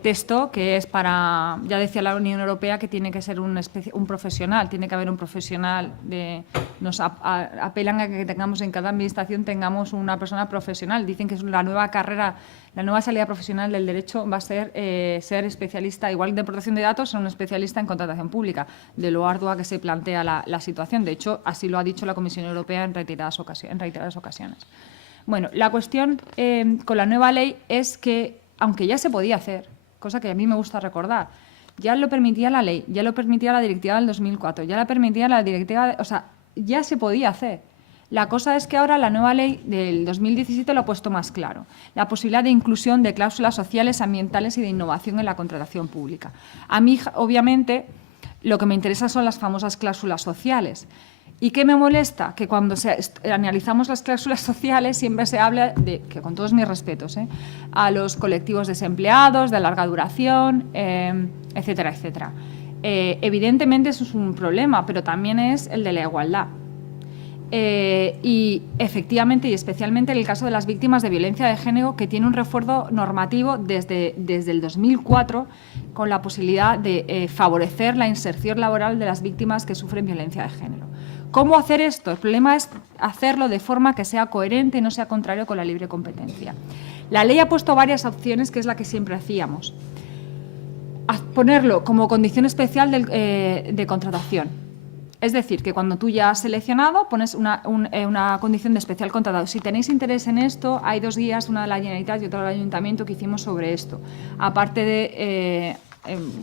texto que es para, ya decía la Unión Europea, que tiene que ser un profesional, tiene que haber un profesional. Nos apelan a que tengamos en cada administración tengamos una persona profesional. Dicen que es la nueva carrera, la nueva salida profesional del derecho va a ser ser especialista, igual de protección de datos, ser un especialista en contratación pública, de lo ardua que se plantea la situación. De hecho, así lo ha dicho la Comisión Europea en reiteradas ocasiones. Bueno, la cuestión con la nueva ley es que, aunque ya se podía hacer, cosa que a mí me gusta recordar, ya lo permitía la ley, ya lo permitía la directiva del 2004, ya la permitía la directiva, o sea, ya se podía hacer. La cosa es que ahora la nueva ley del 2017 lo ha puesto más claro, la posibilidad de inclusión de cláusulas sociales, ambientales y de innovación en la contratación pública. A mí, obviamente, lo que me interesa son las famosas cláusulas sociales. ¿Y qué me molesta? Que cuando analizamos las cláusulas sociales siempre se habla de, que con todos mis respetos, a los colectivos desempleados, de larga duración, etcétera, etcétera. Evidentemente eso es un problema, pero también es el de la igualdad. Y efectivamente y especialmente en el caso de las víctimas de violencia de género, que tiene un refuerzo normativo desde el 2004 con la posibilidad de favorecer la inserción laboral de las víctimas que sufren violencia de género. ¿Cómo hacer esto? El problema es hacerlo de forma que sea coherente y no sea contrario con la libre competencia. La ley ha puesto varias opciones, que es la que siempre hacíamos. Ponerlo como condición especial de contratación. Es decir, que cuando tú ya has seleccionado, pones una condición de especial contratado. Si tenéis interés en esto, hay dos guías, una de la Generalitat y otra del Ayuntamiento, que hicimos sobre esto. Aparte de...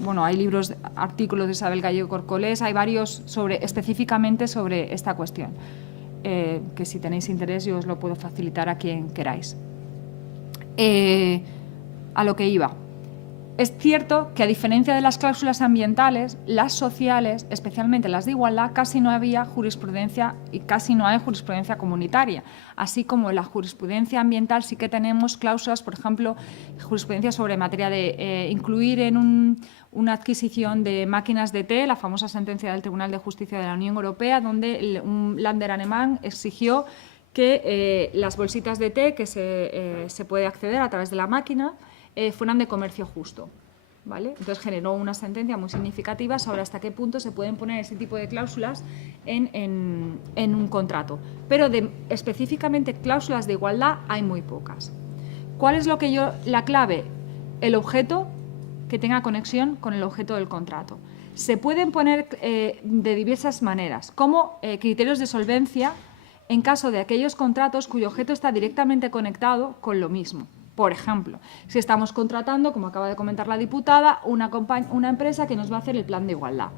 bueno, hay libros, artículos de Isabel Gallego Corcolés, hay varios específicamente sobre esta cuestión, que si tenéis interés yo os lo puedo facilitar a quien queráis. A lo que iba. Es cierto que, a diferencia de las cláusulas ambientales, las sociales, especialmente las de igualdad, casi no había jurisprudencia y casi no hay jurisprudencia comunitaria. Así como en la jurisprudencia ambiental sí que tenemos cláusulas, por ejemplo, jurisprudencia sobre materia de incluir en una adquisición de máquinas de té, la famosa sentencia del Tribunal de Justicia de la Unión Europea, donde un Länder alemán exigió que las bolsitas de té que se puede acceder a través de la máquina fueran de comercio justo, ¿vale? Entonces generó una sentencia muy significativa sobre hasta qué punto se pueden poner ese tipo de cláusulas en un contrato. Pero específicamente cláusulas de igualdad hay muy pocas. ¿Cuál es la clave? El objeto que tenga conexión con el objeto del contrato. Se pueden poner de diversas maneras, como criterios de solvencia en caso de aquellos contratos cuyo objeto está directamente conectado con lo mismo. Por ejemplo, si estamos contratando, como acaba de comentar la diputada, una empresa que nos va a hacer el plan de igualdad.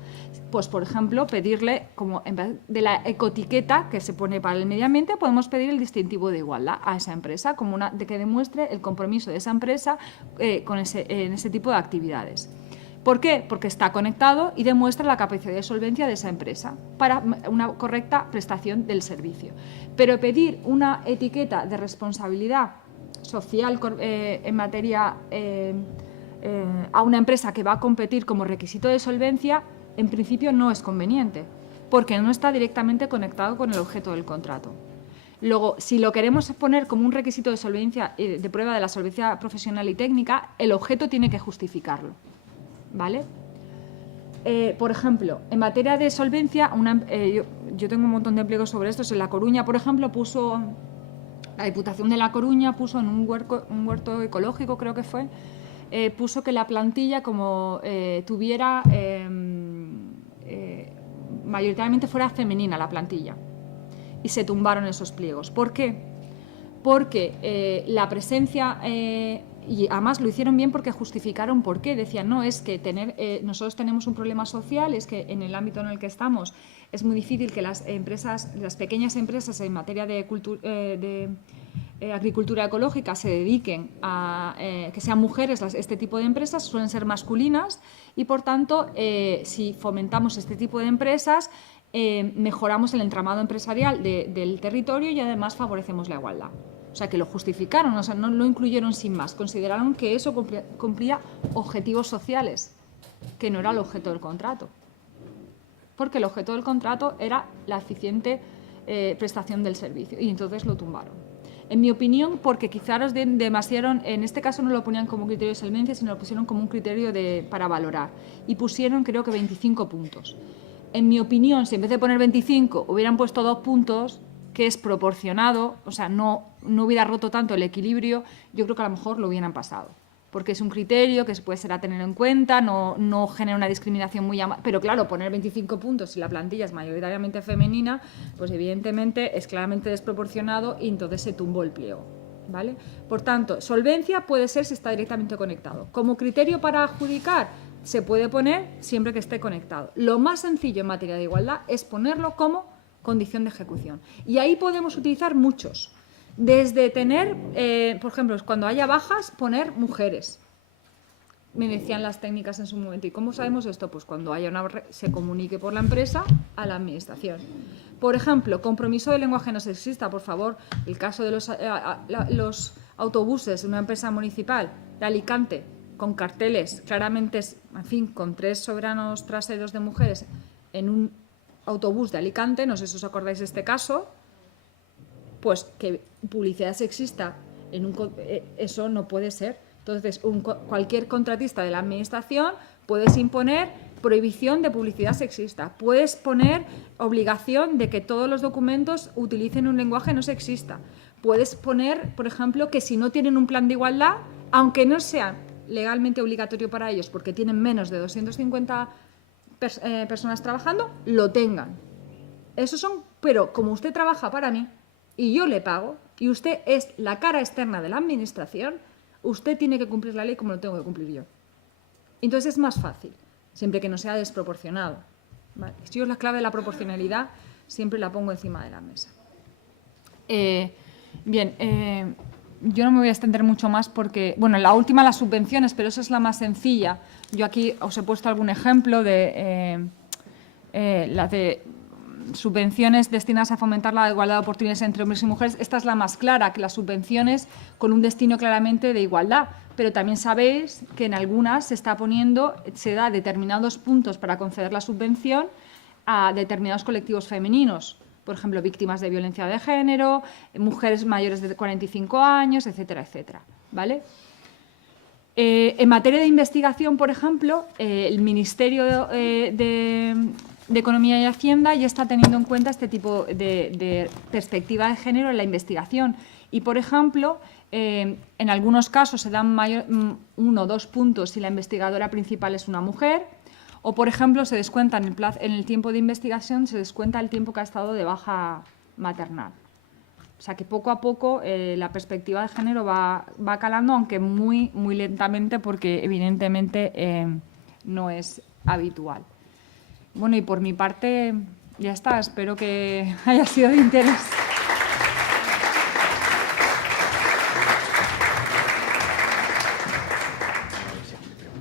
Pues, por ejemplo, pedirle, como en vez de la ecoetiqueta que se pone para el medio ambiente, podemos pedir el distintivo de igualdad a esa empresa, como de que demuestre el compromiso de esa empresa en ese tipo de actividades. ¿Por qué? Porque está conectado y demuestra la capacidad de solvencia de esa empresa para una correcta prestación del servicio. Pero pedir una etiqueta de responsabilidad social en materia a una empresa que va a competir como requisito de solvencia, en principio no es conveniente, porque no está directamente conectado con el objeto del contrato. Luego, si lo queremos poner como un requisito de solvencia, de prueba de la solvencia profesional y técnica, el objeto tiene que justificarlo, ¿vale? Por ejemplo, en materia de solvencia, yo tengo un montón de pliegos sobre esto. En La Coruña, por ejemplo, la Diputación de La Coruña puso en un huerto ecológico, creo que fue, puso que la plantilla, como tuviera, mayoritariamente fuera femenina la plantilla. Y se tumbaron esos pliegos. ¿Por qué? Porque la presencia, y además lo hicieron bien porque justificaron por qué. Decían, no, es que nosotros tenemos un problema social, es que en el ámbito en el que estamos es muy difícil que las pequeñas empresas en materia de agricultura ecológica se dediquen a que sean mujeres este tipo de empresas, suelen ser masculinas y por tanto si fomentamos este tipo de empresas mejoramos el entramado empresarial del territorio y además favorecemos la igualdad. O sea, que lo justificaron, o sea, no lo incluyeron sin más. Consideraron que eso cumplía objetivos sociales, que no era el objeto del contrato. Porque el objeto del contrato era la eficiente prestación del servicio y entonces lo tumbaron. En mi opinión, porque quizá los demasiaron, en este caso no lo ponían como criterio de solvencia, sino lo pusieron como un criterio para valorar. Y pusieron, creo que 25 puntos. En mi opinión, si en vez de poner 25 hubieran puesto 2 puntos, que es proporcionado, o sea, no hubiera roto tanto el equilibrio, yo creo que a lo mejor lo hubieran pasado. Porque es un criterio que puede ser a tener en cuenta, no genera una discriminación muy llamada. Pero claro, poner 25 puntos si la plantilla es mayoritariamente femenina, pues evidentemente es claramente desproporcionado y entonces se tumbó el pliego, ¿vale? Por tanto, solvencia puede ser si está directamente conectado. Como criterio para adjudicar, se puede poner siempre que esté conectado. Lo más sencillo en materia de igualdad es ponerlo como condición de ejecución. Y ahí podemos utilizar muchos. Desde tener, por ejemplo, cuando haya bajas, poner mujeres. Me decían las técnicas en su momento. ¿Y cómo sabemos esto? Pues cuando haya se comunique por la empresa a la administración. Por ejemplo, compromiso de lenguaje no sexista, por favor. El caso de los autobuses de una empresa municipal de Alicante, con carteles claramente, en fin, con 3 soberanos traseros de mujeres en un autobús de Alicante, no sé si os acordáis de este caso, pues que publicidad sexista, eso no puede ser. Entonces, cualquier contratista de la administración puedes imponer prohibición de publicidad sexista, puedes poner obligación de que todos los documentos utilicen un lenguaje no sexista, puedes poner, por ejemplo, que si no tienen un plan de igualdad, aunque no sea legalmente obligatorio para ellos porque tienen menos de 250 personas trabajando, lo tengan. Esos son, pero como usted trabaja para mí y yo le pago y usted es la cara externa de la administración, usted tiene que cumplir la ley como lo tengo que cumplir yo. Entonces es más fácil, siempre que no sea desproporcionado, ¿vale? Si yo la clave de la proporcionalidad siempre la pongo encima de la mesa. Yo no me voy a extender mucho más porque, bueno, la última, las subvenciones, pero esa es la más sencilla. Yo aquí os he puesto algún ejemplo de las de subvenciones destinadas a fomentar la igualdad de oportunidades entre hombres y mujeres. Esta es la más clara, que las subvenciones con un destino claramente de igualdad. Pero también sabéis que en algunas se da determinados puntos para conceder la subvención a determinados colectivos femeninos. Por ejemplo, víctimas de violencia de género, mujeres mayores de 45 años, etcétera, etcétera, ¿vale? En materia de investigación, por ejemplo, el Ministerio de Economía y Hacienda ya está teniendo en cuenta este tipo de perspectiva de género en la investigación. Y, por ejemplo, en algunos casos se dan 1 o 2 puntos si la investigadora principal es una mujer, O, por ejemplo, se descuenta en el tiempo de investigación, se descuenta el tiempo que ha estado de baja maternal. O sea que poco a poco la perspectiva de género va calando, aunque muy, muy lentamente, porque evidentemente no es habitual. Bueno, y por mi parte ya está. Espero que haya sido de interés.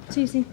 Sí, sí.